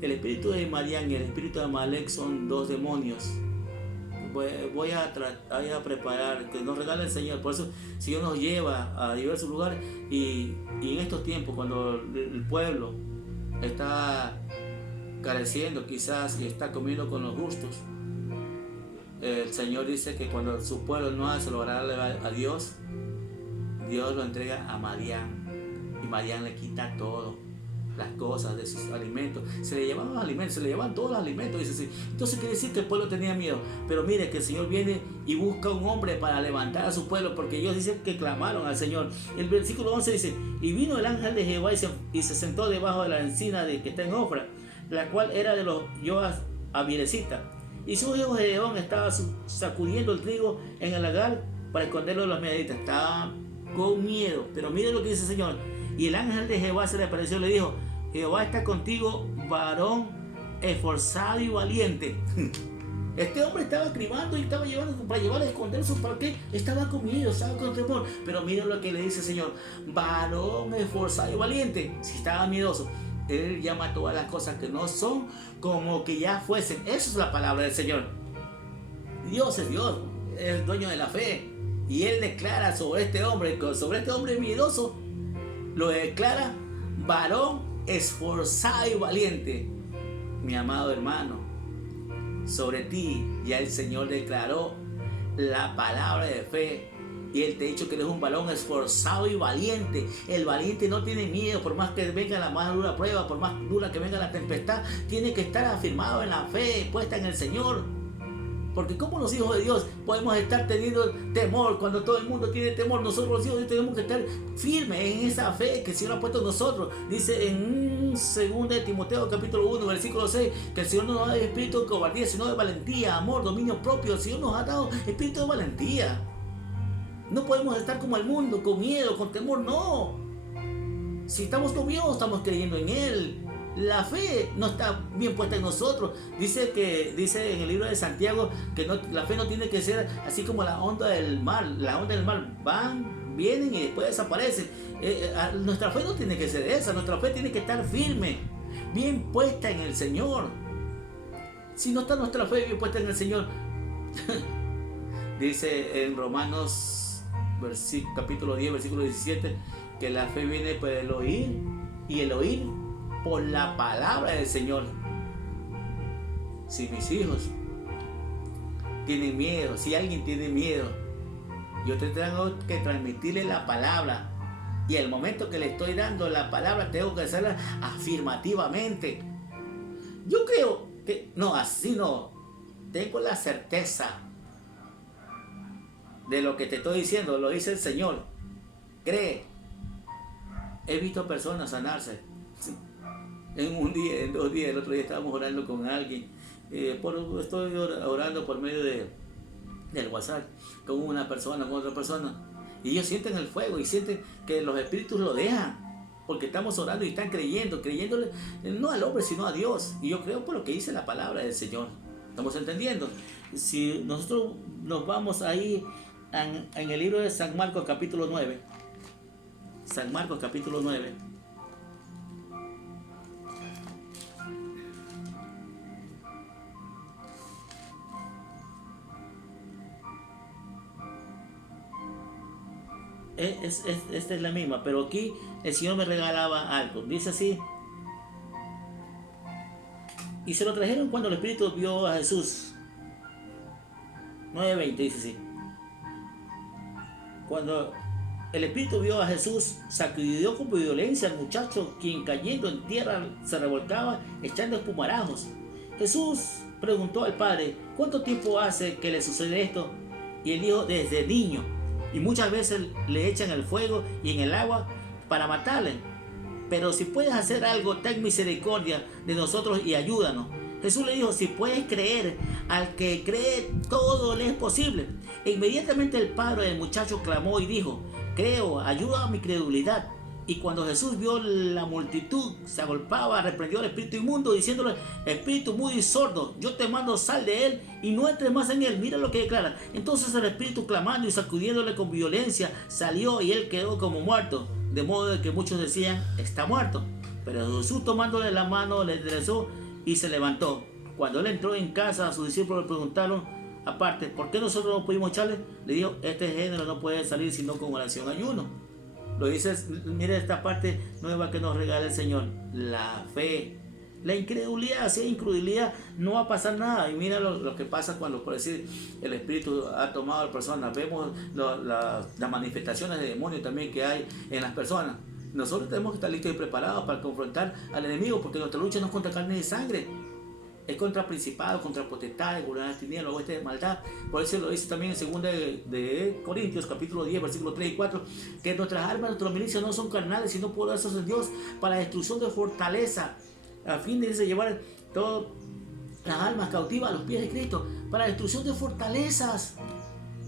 El espíritu de Madián y el espíritu de Amalek son dos demonios. Voy a preparar, que nos regala el Señor. Por eso el Señor nos lleva a diversos lugares, y en estos tiempos, cuando el pueblo está careciendo quizás y está comiendo con los justos, el Señor dice que cuando su pueblo no hace lo agradable a Dios, Dios lo entrega a Madián, y Madián le quita todo. las cosas de sus alimentos. Se le llevaban los alimentos, se le llevaban todos los alimentos. Dice así. Entonces quiere decir que el pueblo tenía miedo. Pero mire que el Señor viene y busca un hombre para levantar a su pueblo, porque ellos dicen que clamaron al Señor. El versículo 11 dice: y vino el ángel de Jehová y se sentó debajo de la encina que está en Ofra, la cual era de los Joas Abiresitas. Y su hijo Gedeón estaba sacudiendo el trigo en el lagar para esconderlo de los medianitas. Estaba con miedo. Pero mire lo que dice el Señor. Y el ángel de Jehová se le apareció y le dijo: Jehová está contigo, varón esforzado y valiente. Este hombre estaba escribando y estaba llevando para llevar a esconder su parque. Estaba con miedo, estaba con temor. Pero mira lo que le dice el Señor: varón esforzado y valiente. Si estaba miedoso, Él llama todas las cosas que no son como que ya fuesen. Esa es la palabra del Señor. Dios es Dios, es el dueño de la fe. Y Él declara sobre este hombre miedoso, lo declara varón esforzado y valiente. Mi amado hermano, sobre ti ya el Señor declaró la palabra de fe. Y Él te ha dicho que eres un varón esforzado y valiente. El valiente no tiene miedo, por más que venga la más dura prueba, por más dura que venga la tempestad, tiene que estar afirmado en la fe, puesta en el Señor. Porque como los hijos de Dios podemos estar teniendo temor cuando todo el mundo tiene temor. Nosotros los hijos de Dios tenemos que estar firmes en esa fe que el Señor ha puesto en nosotros. Dice en 2 de Timoteo capítulo 1 versículo 6 que el Señor no nos da espíritu de cobardía, sino de valentía, amor, dominio propio. El Señor nos ha dado espíritu de valentía. No podemos estar como el mundo, con miedo, con temor, no. Si estamos con Dios, estamos creyendo en Él. La fe no está bien puesta en nosotros. Dice en el libro de Santiago que la fe no tiene que ser así como la onda del mar. La onda del mar van, vienen y después desaparecen. Nuestra fe no tiene que ser esa. Nuestra fe tiene que estar firme, bien puesta en el Señor. Si no está nuestra fe bien puesta en el Señor, dice en Romanos capítulo 10 versículo 17 que la fe viene por el oír y el oír por la palabra del Señor. Si mis hijos tienen miedo, si alguien tiene miedo, yo tengo que transmitirle la palabra, y el momento que le estoy dando la palabra tengo que hacerla afirmativamente. Yo creo que no, así no, tengo la certeza de lo que te estoy diciendo, lo dice el Señor. Cree. He visto personas sanarse. En un día, en 2 días, el otro día estábamos orando con alguien. Estoy orando por medio del WhatsApp con una persona, con otra persona. Y ellos sienten el fuego y sienten que los espíritus lo dejan. Porque estamos orando y están creyéndole no al hombre, sino a Dios. Y yo creo por lo que dice la palabra del Señor. ¿Estamos entendiendo? Si nosotros nos vamos ahí en el libro de San Marcos capítulo 9. San Marcos capítulo 9. Esta es la misma, pero aquí el Señor me regalaba algo. Dice así: y se lo trajeron cuando el Espíritu vio a Jesús. 9:20 dice así: cuando el Espíritu vio a Jesús, sacudió con violencia al muchacho, quien cayendo en tierra se revolcaba echando espumarajos. Jesús preguntó al padre: ¿cuánto tiempo hace que le sucede esto? Y él dijo: desde niño. Y muchas veces le echan el fuego y en el agua para matarle. Pero si puedes hacer algo, ten misericordia de nosotros y ayúdanos. Jesús le dijo: si puedes creer, al que cree todo le es posible. E inmediatamente el padre del muchacho clamó y dijo: creo, ayuda a mi credulidad. Y cuando Jesús vio la multitud, se agolpaba, reprendió al espíritu inmundo, diciéndole: espíritu mudo y sordo, yo te mando, sal de él y no entres más en él. Mira lo que declara. Entonces el espíritu, clamando y sacudiéndole con violencia, salió y él quedó como muerto, de modo de que muchos decían: está muerto. Pero Jesús, tomándole la mano, le enderezó y se levantó. Cuando él entró en casa, a sus discípulos le preguntaron aparte: ¿por qué nosotros no pudimos echarle? Le dijo: este género no puede salir sino con oración y ayuno. Lo dice, mire esta parte nueva que nos regala el Señor: la fe. La incredulidad, si hay incredulidad, no va a pasar nada. Y mira lo que pasa cuando, por decir, el Espíritu ha tomado a la persona. Vemos las manifestaciones de demonios también que hay en las personas. Nosotros tenemos que estar listos y preparados para confrontar al enemigo, porque nuestra lucha no es contra carne y sangre, es contra principados, contra potestades, gobernadores de tinieblas, huestes de maldad. Por eso lo dice también en 2 de Corintios, capítulo 10, versículos 3 y 4, que nuestras armas, nuestros milicias no son carnales, sino poderosas en Dios para la destrucción de fortaleza, a fin de llevar todas las almas cautivas a los pies de Cristo, para la destrucción de fortalezas.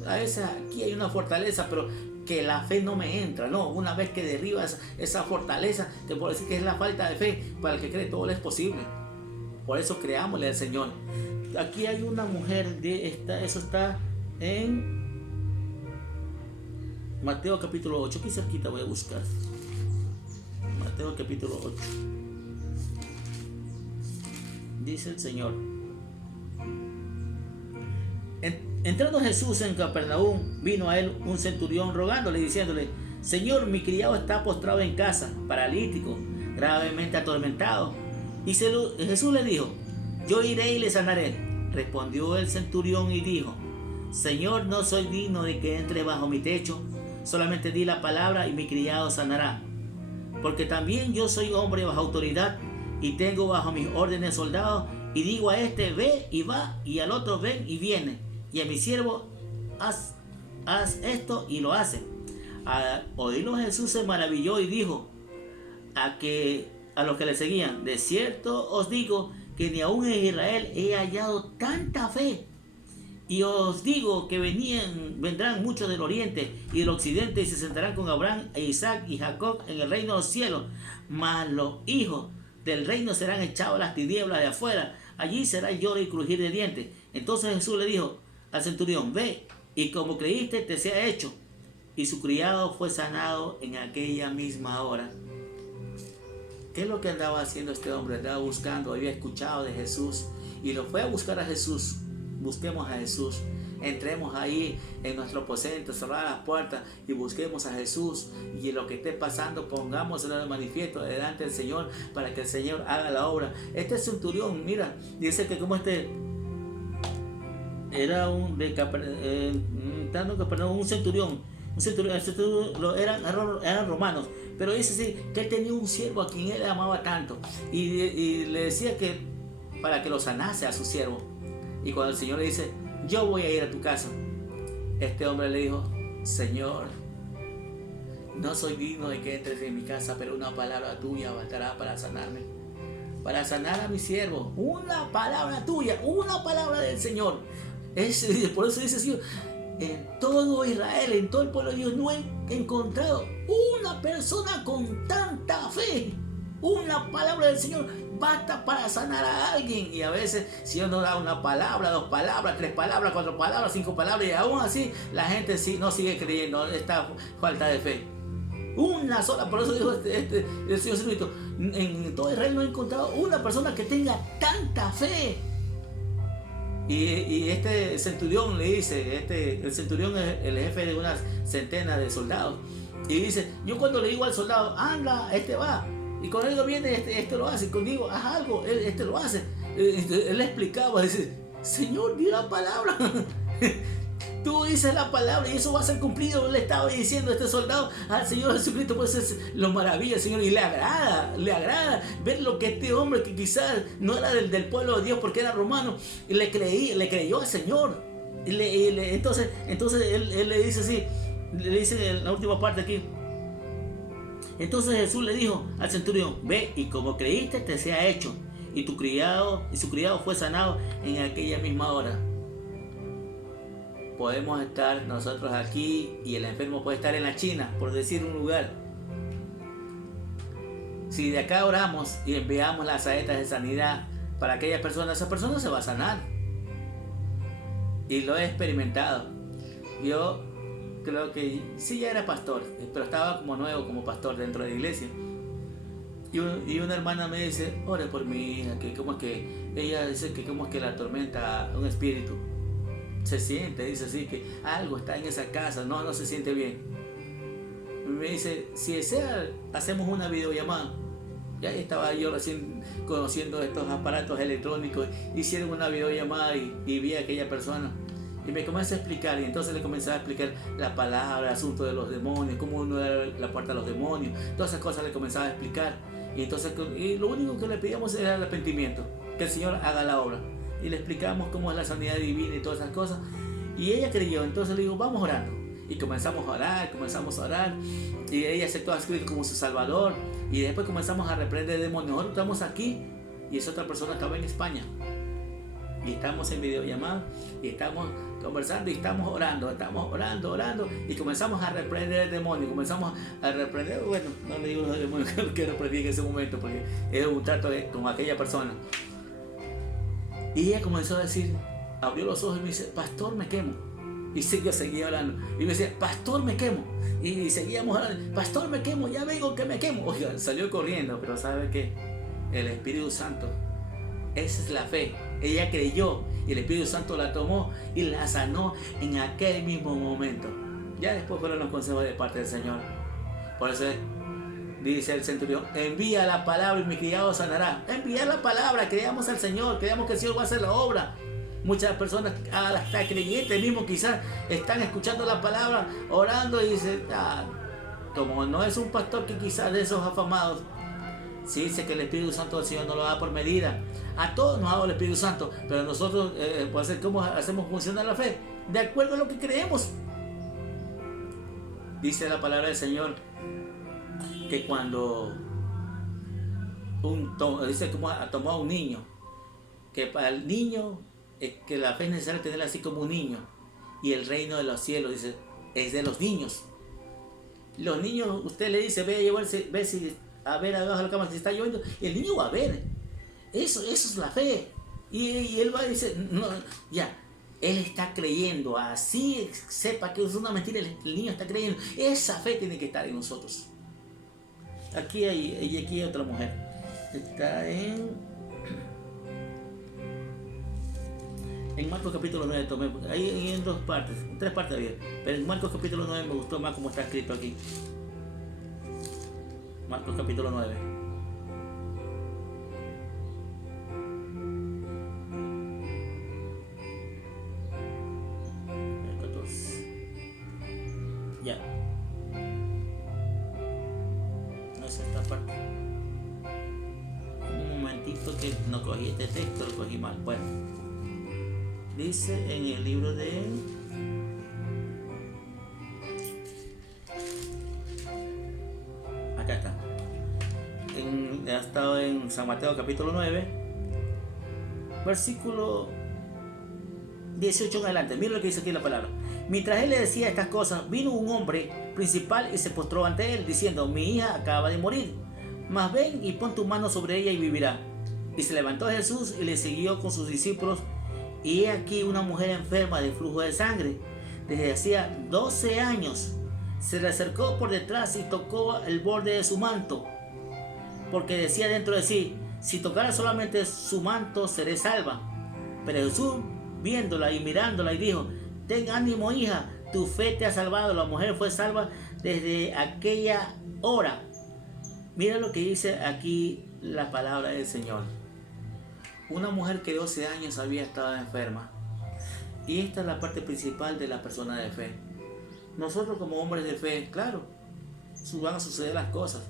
Aquí hay una fortaleza, pero que la fe no me entra, no. Una vez que derribas esa fortaleza, te puedo decir que es la falta de fe. Para el que cree, todo es posible. Por eso creámosle al Señor. Aquí hay una mujer, eso está en Mateo capítulo 8, aquí cerquita voy a buscar. Mateo capítulo 8. Dice el Señor: entrando Jesús en Capernaum, vino a él un centurión rogándole, diciéndole: Señor, mi criado está postrado en casa, paralítico, gravemente atormentado. Y Jesús le dijo: yo iré y le sanaré. Respondió el centurión y dijo: Señor, no soy digno de que entre bajo mi techo, solamente di la palabra y mi criado sanará. Porque también yo soy hombre bajo autoridad y tengo bajo mis órdenes soldados, y digo a este: ve y va, y al otro: ven y viene, y a mi siervo: haz esto, y lo hace. Al oírlo, Jesús se maravilló y dijo a los que le seguían: de cierto os digo que ni aun en Israel he hallado tanta fe. Y os digo que vendrán muchos del oriente y del occidente y se sentarán con Abraham, e Isaac y Jacob en el reino de los cielos. Mas los hijos del reino serán echados a las tinieblas de afuera. Allí será lloro y crujir de dientes. Entonces Jesús le dijo al centurión: ve, y como creíste te sea hecho. Y su criado fue sanado en aquella misma hora. ¿Qué es lo que andaba haciendo este hombre? Andaba buscando, había escuchado de Jesús y lo fue a buscar a Jesús. Busquemos a Jesús. Entremos ahí en nuestro aposento, cerrar las puertas y busquemos a Jesús. Y en lo que esté pasando, pongámoslo de manifiesto delante del Señor para que el Señor haga la obra. Este centurión, mira, dice que como era un centurión. Eran romanos, pero dice sí, que él tenía un siervo a quien él amaba tanto y le decía que para que lo sanase a su siervo. Y cuando el Señor le dice: yo voy a ir a tu casa, este hombre le dijo: Señor, no soy digno de que entres en mi casa, pero una palabra tuya bastará para sanarme, para sanar a mi siervo. Una palabra tuya, una palabra del Señor. Por eso dice Señor: en todo Israel, en todo el pueblo de Dios, no he encontrado una persona con tanta fe. Una palabra del Señor basta para sanar a alguien. Y a veces si Dios nos da una palabra, 2 palabras, 3 palabras, 4 palabras, 5 palabras, y aún así la gente no sigue creyendo esta falta de fe. Una sola. Por eso dijo el Señor Jesucristo: en todo Israel no he encontrado una persona que tenga tanta fe. Y este centurión le dice, el centurión es el jefe de unas centenas de soldados, y dice: yo cuando le digo al soldado: anda, va, y cuando él viene, este lo hace, y cuando digo: haz algo, él lo hace. Él le explicaba, dice: Señor, di la palabra. Tú dices la palabra y eso va a ser cumplido. Le estaba diciendo este soldado al Señor Jesucristo. Pues es lo maravilla, Señor, y le agrada ver lo que este hombre, que quizás no era del pueblo de Dios porque era romano, y le creyó al Señor. Entonces él le dice así, le dice en la última parte aquí: entonces Jesús le dijo al centurión: ve, y como creíste te sea hecho. Y su criado fue sanado en aquella misma hora. Podemos estar nosotros aquí y el enfermo puede estar en la China, por decir un lugar. Si de acá oramos y enviamos las saetas de sanidad para aquella persona, esa persona se va a sanar. Y lo he experimentado. Yo creo que sí, ya era pastor, pero estaba como nuevo como pastor dentro de la iglesia. Y una hermana me dice: ore por mi hija, que como es que ella dice que como es que la atormenta un espíritu. Se siente, dice así, que algo está en esa casa, no se siente bien. Me dice: si desea, hacemos una videollamada. Ya estaba yo recién conociendo estos aparatos electrónicos. Hicieron una videollamada y vi a aquella persona. Y me comenzó a explicar, y entonces le comenzaba a explicar la palabra, el asunto de los demonios, cómo uno era la puerta a los demonios, todas esas cosas le comenzaba a explicar. Y entonces lo único que le pedíamos era el arrepentimiento, que el Señor haga la obra. Y le explicamos cómo es la sanidad divina y todas esas cosas. Y ella creyó, entonces le digo, vamos orando. Y comenzamos a orar, y ella aceptó a Cristo como su Salvador. Y después comenzamos a reprender demonios. Nosotros estamos aquí, y esa otra persona estaba en España. Y estamos en videollamada, y estamos conversando, y estamos orando, y comenzamos a reprender el demonio, comenzamos a reprender, bueno, no le digo los demonios que reprendí en ese momento, porque era un trato con aquella persona. Y ella comenzó a decir, abrió los ojos y me dice, pastor, me quemo. Y yo seguía hablando, y me decía, pastor, me quemo. Y seguíamos hablando, pastor, me quemo, ya vengo que me quemo. Oiga, salió corriendo, pero ¿sabe qué? El Espíritu Santo, esa es la fe. Ella creyó y el Espíritu Santo la tomó y la sanó en aquel mismo momento. Ya después fueron los consejos de parte del Señor. Por eso dice el centurión, envía la palabra y mi criado sanará. Enviar la palabra, creamos al Señor, creamos que el Señor va a hacer la obra. Muchas personas, hasta creyentes mismos, quizás están escuchando la palabra, orando y dicen, como no es un pastor que quizás de esos afamados. Sí, dice que el Espíritu Santo del Señor no lo da por medida. A todos nos ha dado el Espíritu Santo, pero nosotros, ¿cómo hacemos funcionar la fe? De acuerdo a lo que creemos. Dice la palabra del Señor que cuando dice como tomó a un niño, que para el niño, que la fe es necesaria tenerla así como un niño, y el reino de los cielos, dice, es de los niños. Los niños, usted le dice, ve a llevarse, ve si a ver abajo de la cama si está lloviendo, y el niño va a ver. Eso es la fe. Y él va a decir, no, ya, él está creyendo, así sepa que es una mentira, el niño está creyendo. Esa fe tiene que estar en nosotros. Aquí hay otra mujer. Está en Marcos capítulo 9, ahí en 2 partes, en 3 partes bien. Pero en Marcos capítulo 9 me gustó más como está escrito aquí. Marcos capítulo 9. Ya. No es esta parte. Un momentito que no cogí este texto, lo cogí mal. Bueno. Dice en el libro de acá está. Ha estado en San Mateo capítulo 9, versículo 18 en adelante. Mira lo que dice aquí la palabra. Mientras él le decía estas cosas, vino un hombre principal y se postró ante él, diciendo, mi hija acaba de morir, mas ven y pon tu mano sobre ella y vivirá. Y se levantó Jesús y le siguió con sus discípulos. Y he aquí una mujer enferma de flujo de sangre, desde hacía 12 años. Se le acercó por detrás y tocó el borde de su manto, porque decía dentro de sí, si tocara solamente su manto, seré salva. Pero Jesús, viéndola y mirándola, y dijo, ten ánimo, hija, tu fe te ha salvado. La mujer fue salva desde aquella hora. Mira lo que dice aquí la palabra del Señor. Una mujer que 12 años había estado enferma. Y esta es la parte principal de la persona de fe. Nosotros como hombres de fe, claro, van a suceder las cosas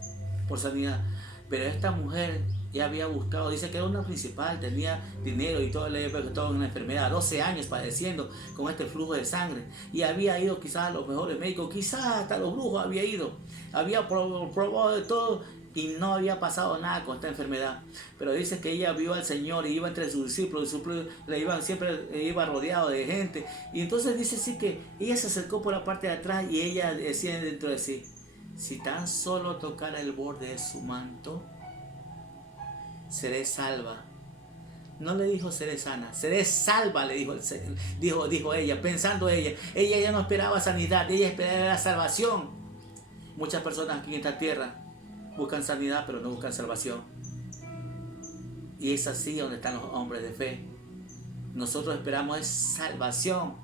por sanidad. Pero esta mujer ya había buscado, dice que era una principal, tenía dinero y todo, le había afectado una enfermedad, 12 años padeciendo con este flujo de sangre. Y había ido quizás a los mejores médicos, quizás hasta los brujos había ido. Había probado de todo y no había pasado nada con esta enfermedad. Pero dice que ella vio al Señor y iba entre sus discípulos, siempre iba rodeado de gente. Y entonces dice sí que ella se acercó por la parte de atrás y ella decía dentro de sí, si tan solo tocara el borde de su manto, seré salva. No le dijo seré sana, seré salva, le dijo ella, pensando ella ya no esperaba sanidad, ella esperaba la salvación. Muchas personas aquí en esta tierra buscan sanidad, pero no buscan salvación. Y es así donde están los hombres de fe. Nosotros esperamos es salvación,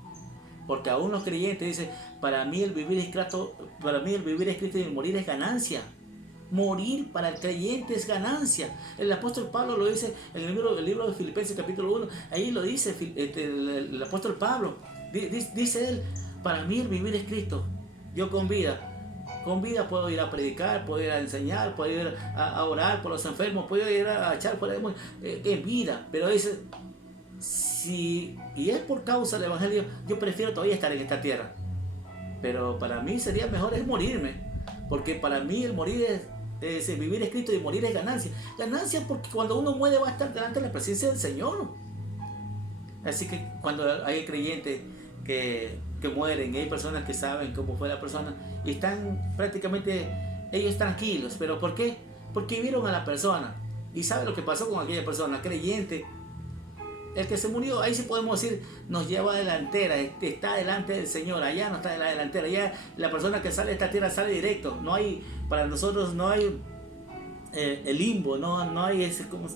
porque aún los creyentes dicen, para mí el vivir es Cristo y el morir es ganancia. Morir para el creyente es ganancia. El apóstol Pablo lo dice en el libro de Filipenses capítulo 1, ahí lo dice el apóstol Pablo. Dice él, para mí el vivir es Cristo. Yo con vida puedo ir a predicar, puedo ir a enseñar, puedo ir a orar por los enfermos, puedo ir a echar por demonios, en vida. Pero dice, si y es por causa del Evangelio, yo prefiero todavía estar en esta tierra. Pero para mí sería mejor es morirme, porque para mí el morir es vivir es Cristo y morir es ganancia. Ganancia porque cuando uno muere va a estar delante de la presencia del Señor. Así que cuando hay creyentes que mueren, hay personas que saben cómo fue la persona y están prácticamente ellos tranquilos. ¿Pero por qué? Porque vieron a la persona y saben lo que pasó con aquella persona, creyente. El que se murió, ahí sí podemos decir, nos lleva a la delantera, está delante del Señor, allá no está en la delantera, allá la persona que sale de esta tierra sale directo, no hay, para nosotros no hay el limbo, no hay ese, ¿cómo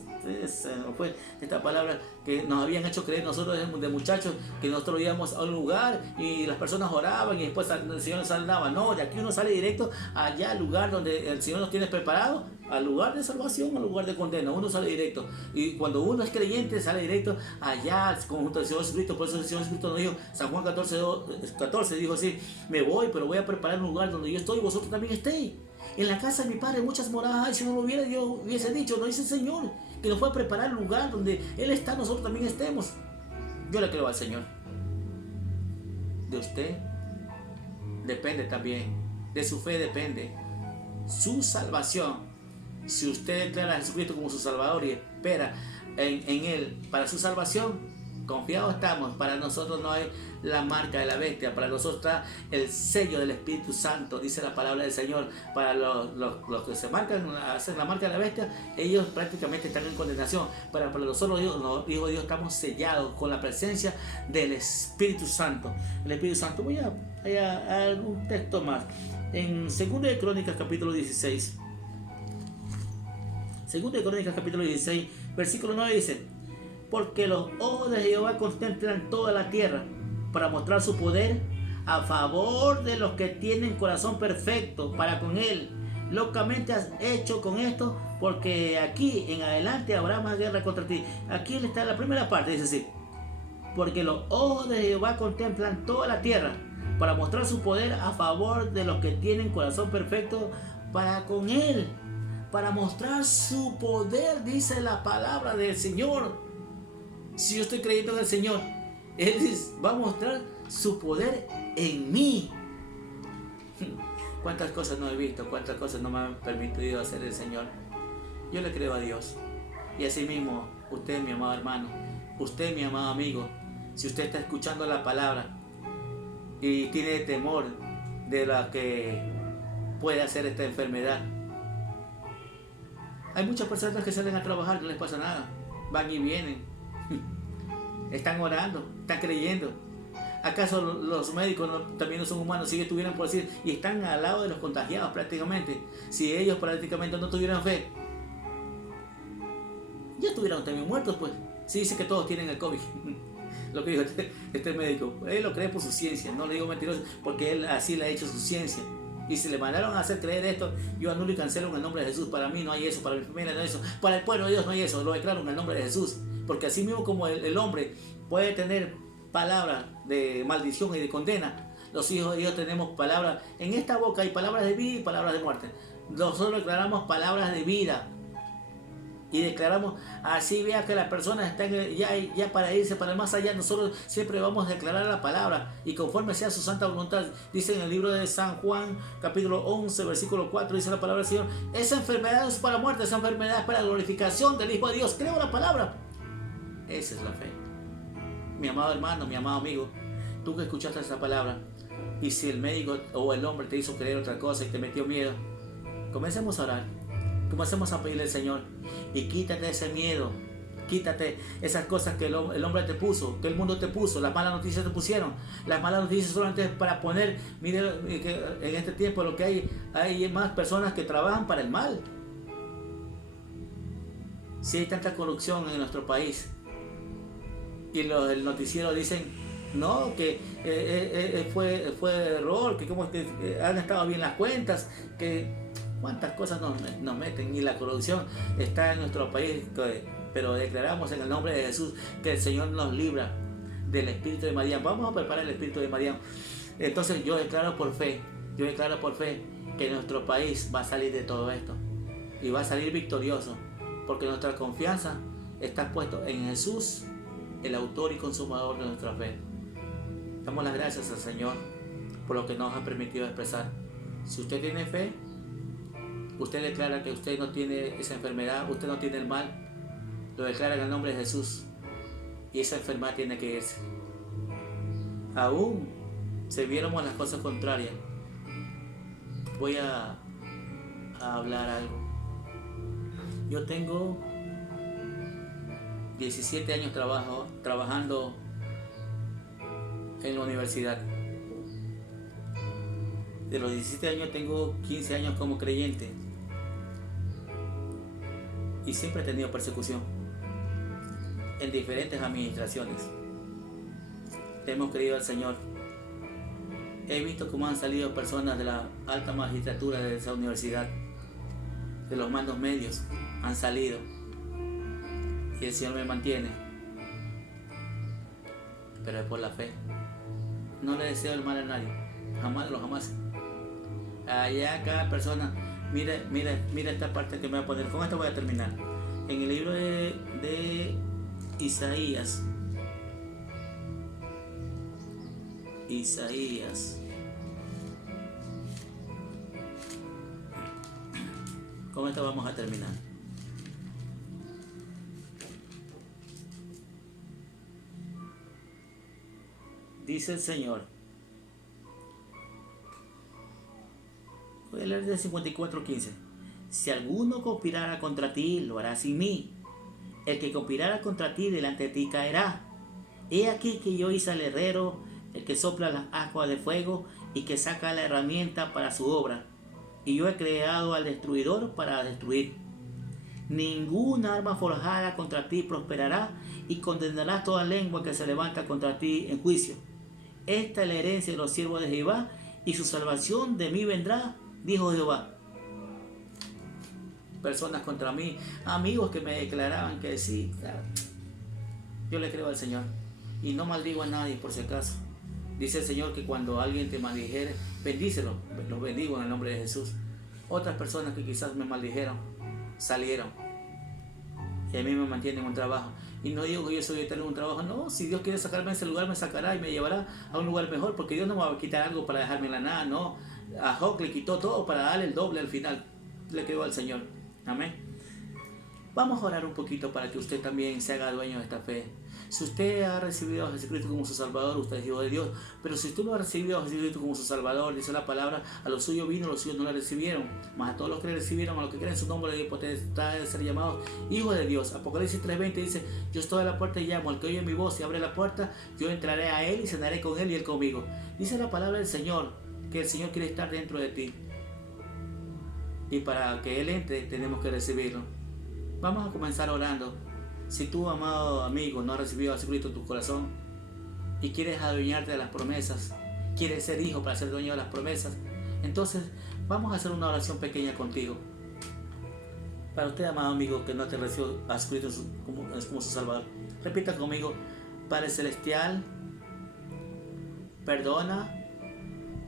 fue esta palabra que nos habían hecho creer nosotros de muchachos, que nosotros íbamos a un lugar y las personas oraban y después el Señor nos salvaba? No, de aquí uno sale directo allá al lugar donde el Señor nos tiene preparado, al lugar de salvación, al lugar de condena. Uno sale directo, y cuando uno es creyente sale directo allá junto al Señor Jesucristo. Por eso el Señor Jesucristo nos dijo, San Juan 14 dijo así, me voy, pero voy a preparar un lugar donde yo estoy y vosotros también estéis. En la casa de mi Padre muchas moradas hay, si no lo hubiera yo hubiese dicho. No dice el Señor que nos fue a preparar el lugar donde Él está, nosotros también estemos. Yo le creo al Señor. De usted depende también, de su fe depende su salvación. Si usted declara a Jesucristo como su Salvador y espera en Él para su salvación, confiados estamos. Para nosotros no hay la marca de la bestia, para nosotros está el sello del Espíritu Santo, dice la palabra del Señor. Para los que se hacen la marca de la bestia, ellos prácticamente están en condenación. Para nosotros, los hijos de Dios, estamos sellados con la presencia del Espíritu Santo. El Espíritu Santo, voy a un texto más. En 2 de Crónicas capítulo 16, 2 de Crónicas capítulo 16, versículo 9 dice, porque los ojos de Jehová contemplan toda la tierra para mostrar su poder a favor de los que tienen corazón perfecto para con él. Locamente has hecho con esto, porque aquí en adelante habrá más guerra contra ti. Aquí está la primera parte, dice así, porque los ojos de Jehová contemplan toda la tierra para mostrar su poder a favor de los que tienen corazón perfecto para con él. Para mostrar su poder, dice la palabra del Señor. Si yo estoy creyendo en el Señor, Él va a mostrar su poder en mí. Cuántas cosas no he visto, cuántas cosas no me han permitido hacer el Señor. Yo le creo a Dios. Y así mismo, usted, mi amado hermano, usted, mi amado amigo, si usted está escuchando la palabra y tiene temor de lo que puede hacer esta enfermedad, hay muchas personas que salen a trabajar, no les pasa nada, van y vienen, están orando, están creyendo. ¿Acaso los médicos también no son humanos? Si ellos tuvieran por decir, y están al lado de los contagiados prácticamente, si ellos prácticamente no tuvieran fe, ya estuvieran también muertos, pues. Si dice que todos tienen el COVID, lo que dijo este médico, él lo cree por su ciencia, no le digo mentiroso, porque él así le ha hecho su ciencia. Y si le mandaron a hacer creer esto, yo anulo y cancelo en el nombre de Jesús. Para mí no hay eso, para mi familia no hay eso, para el pueblo de Dios no hay eso, lo declaro en el nombre de Jesús. Porque así mismo como el hombre puede tener palabras de maldición y de condena, los hijos de Dios tenemos palabras. En esta boca hay palabras de vida y palabras de muerte. Nosotros declaramos palabras de vida. Y declaramos, así vea que la persona está ya para irse para el más allá, nosotros siempre vamos a declarar la palabra y conforme sea su santa voluntad. Dice en el libro de San Juan capítulo 11 versículo 4, dice la palabra del Señor, esa enfermedad es para muerte, esa enfermedad es para la glorificación del Hijo de Dios. Creo la palabra. Esa es la fe. Mi amado hermano, mi amado amigo, tú que escuchaste esa palabra, y si el médico o el hombre te hizo creer otra cosa y te metió miedo, comencemos a orar. Comencemos a pedirle al Señor y quítate ese miedo, quítate esas cosas que el hombre te puso, que el mundo te puso, las malas noticias te pusieron. Las malas noticias solamente es para poner, mire que en este tiempo lo que hay más personas que trabajan para el mal. Si hay tanta corrupción en nuestro país y el noticiero dicen, no, que fue error, que como que han estado bien las cuentas, que cuántas cosas nos meten, y la corrupción está en nuestro país, pero declaramos en el nombre de Jesús que el Señor nos libra del espíritu de Madián. Vamos a preparar el espíritu de Madián. Entonces yo declaro por fe que nuestro país va a salir de todo esto y va a salir victorioso, porque nuestra confianza está puesta en Jesús, el autor y consumador de nuestra fe. Damos las gracias al Señor por lo que nos ha permitido expresar. Si usted tiene fe, usted declara que usted no tiene esa enfermedad, usted no tiene el mal, lo declara en el nombre de Jesús, y esa enfermedad tiene que irse. Aún si viéramos las cosas contrarias, voy a hablar algo. Yo tengo 17 años trabajando en la universidad. De los 17 años tengo 15 años como creyente. Y siempre he tenido persecución en diferentes administraciones. Hemos creído al Señor. He visto cómo han salido personas de la alta magistratura de esa universidad, de los mandos medios, han salido. Y el Señor me mantiene. Pero es por la fe. No le deseo el mal a nadie. Jamás de los jamás. Allá cada persona, mira esta parte que me voy a poner. Con esto voy a terminar. En el libro de Isaías. Con esto vamos a terminar. Dice el Señor. Voy a leer de 54:15. Si alguno conspirara contra ti, lo hará sin mí. El que conspirara contra ti, delante de ti caerá. He aquí que yo hice al herrero, el que sopla las ascuas de fuego y que saca la herramienta para su obra. Y yo he creado al destruidor para destruir. Ninguna arma forjada contra ti prosperará, y condenarás toda lengua que se levanta contra ti en juicio. Esta es la herencia de los siervos de Jehová, y su salvación de mí vendrá, dijo Jehová. Personas contra mí, amigos que me declaraban que sí, yo le creo al Señor y no maldigo a nadie por si acaso. Dice el Señor que cuando alguien te maldijere, bendícelo, los bendigo en el nombre de Jesús. Otras personas que quizás me maldijeron, salieron y a mí me mantienen en un trabajo. Y no digo que yo soy eterno en un trabajo, no, si Dios quiere sacarme de ese lugar, me sacará y me llevará a un lugar mejor, porque Dios no me va a quitar algo para dejarme en la nada, no. A Job le quitó todo para darle el doble al final. Le creo al Señor. Amén. Vamos a orar un poquito para que usted también se haga dueño de esta fe. Si usted ha recibido a Jesucristo como su Salvador, usted es hijo de Dios. Pero si usted no ha recibido a Jesucristo como su Salvador, dice la palabra, a los suyos vino, los suyos no le recibieron. Mas a todos los que le recibieron, a los que creen en su nombre, le dio potestad de ser llamados hijos de Dios. Apocalipsis 3:20 dice, yo estoy a la puerta y llamo. Al que oye mi voz y abre la puerta, yo entraré a él y cenaré con él y él conmigo. Dice la palabra del Señor, que el Señor quiere estar dentro de ti. Y para que Él entre, tenemos que recibirlo. Vamos a comenzar orando. Si tú, amado amigo, no has recibido a Jesucristo en tu corazón y quieres adueñarte de las promesas, quieres ser hijo para ser dueño de las promesas, entonces vamos a hacer una oración pequeña contigo. Para usted, amado amigo, que no te recibió a Jesucristo como su Salvador, repita conmigo: Padre Celestial, perdona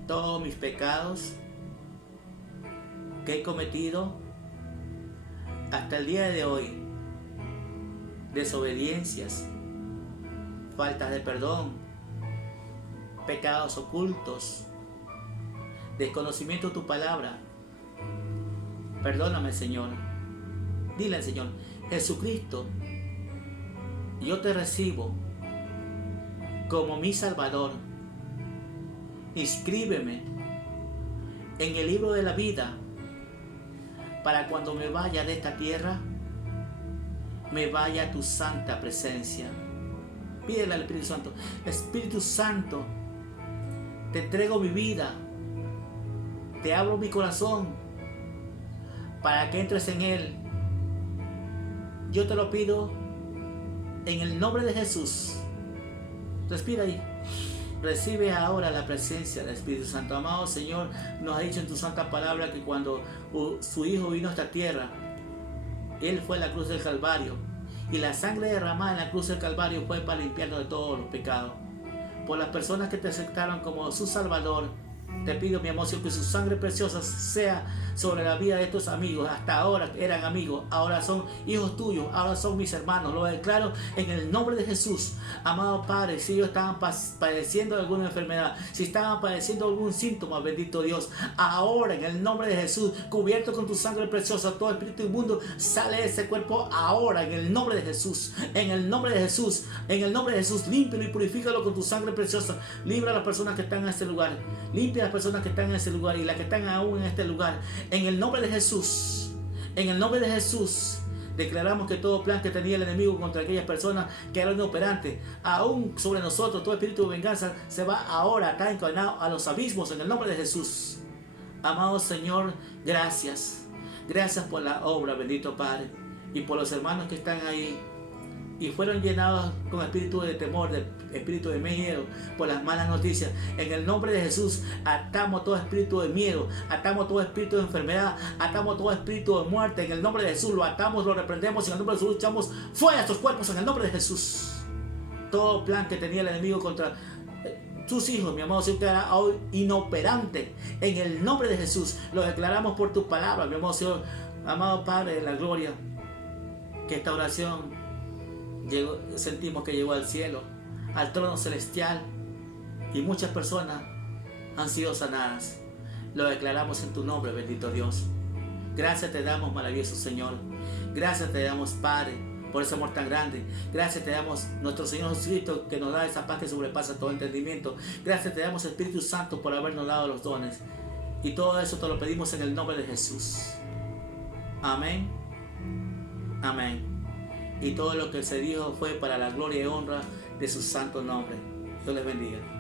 todos mis pecados que he cometido hasta el día de hoy, desobediencias, faltas de perdón, pecados ocultos, desconocimiento de tu palabra. Perdóname, Señor. Dile al Señor: Jesucristo, yo te recibo como mi Salvador. Inscríbeme en el libro de la vida, para cuando me vaya de esta tierra, me vaya a tu santa presencia. Pídele al Espíritu Santo: Espíritu Santo, te entrego mi vida, te abro mi corazón para que entres en él. Yo te lo pido en el nombre de Jesús. Respira ahí. Recibe ahora la presencia del Espíritu Santo. Amado Señor, nos ha dicho en tu santa palabra que cuando su Hijo vino a esta tierra, Él fue a la cruz del Calvario Y la sangre derramada en la cruz del Calvario fue para limpiarnos de todos los pecados. Por las personas que te aceptaron como su Salvador, te pido, mi amor, que su sangre preciosa sea sobre la vida de estos amigos. Hasta ahora eran amigos, ahora son hijos tuyos, ahora son mis hermanos. Lo declaro en el nombre de Jesús. Amado Padre, si ellos estaban padeciendo alguna enfermedad, si estaban padeciendo algún síntoma, bendito Dios, ahora en el nombre de Jesús, cubierto con tu sangre preciosa, todo espíritu inmundo sale de ese cuerpo ahora en el nombre de Jesús. En el nombre de Jesús, en el nombre de Jesús, límpialo y purifícalo con tu sangre preciosa. Libra a las personas que están en este lugar. Limpia a las personas que están en ese lugar y las que están aún en este lugar. En el nombre de Jesús, en el nombre de Jesús, declaramos que todo plan que tenía el enemigo contra aquellas personas que eran inoperantes, aún sobre nosotros, todo espíritu de venganza se va ahora, está encadenado a los abismos en el nombre de Jesús. Amado Señor, gracias. Gracias por la obra, bendito Padre, y por los hermanos que están ahí y fueron llenados con espíritu de temor, de espíritu de miedo por las malas noticias. En el nombre de Jesús atamos todo espíritu de miedo, atamos todo espíritu de enfermedad, atamos todo espíritu de muerte. En el nombre de Jesús lo atamos, lo reprendemos. En el nombre de Jesús echamos fuera estos cuerpos en el nombre de Jesús. Todo plan que tenía el enemigo contra sus hijos, mi amado, se quedará hoy inoperante. En el nombre de Jesús lo declaramos por tu palabra, mi amado Señor. Amado Padre de la gloria, que esta oración sentimos que llegó al cielo, al trono celestial, y muchas personas han sido sanadas. Lo declaramos en tu nombre, bendito Dios. Gracias te damos, maravilloso Señor. Gracias te damos, Padre, por ese amor tan grande. Gracias te damos, nuestro Señor Jesucristo, que nos da esa paz que sobrepasa todo entendimiento. Gracias te damos, Espíritu Santo, por habernos dado los dones. Y todo eso te lo pedimos en el nombre de Jesús. Amén. Amén. Y todo lo que se dijo fue para la gloria y honra de su santo nombre. Dios les bendiga.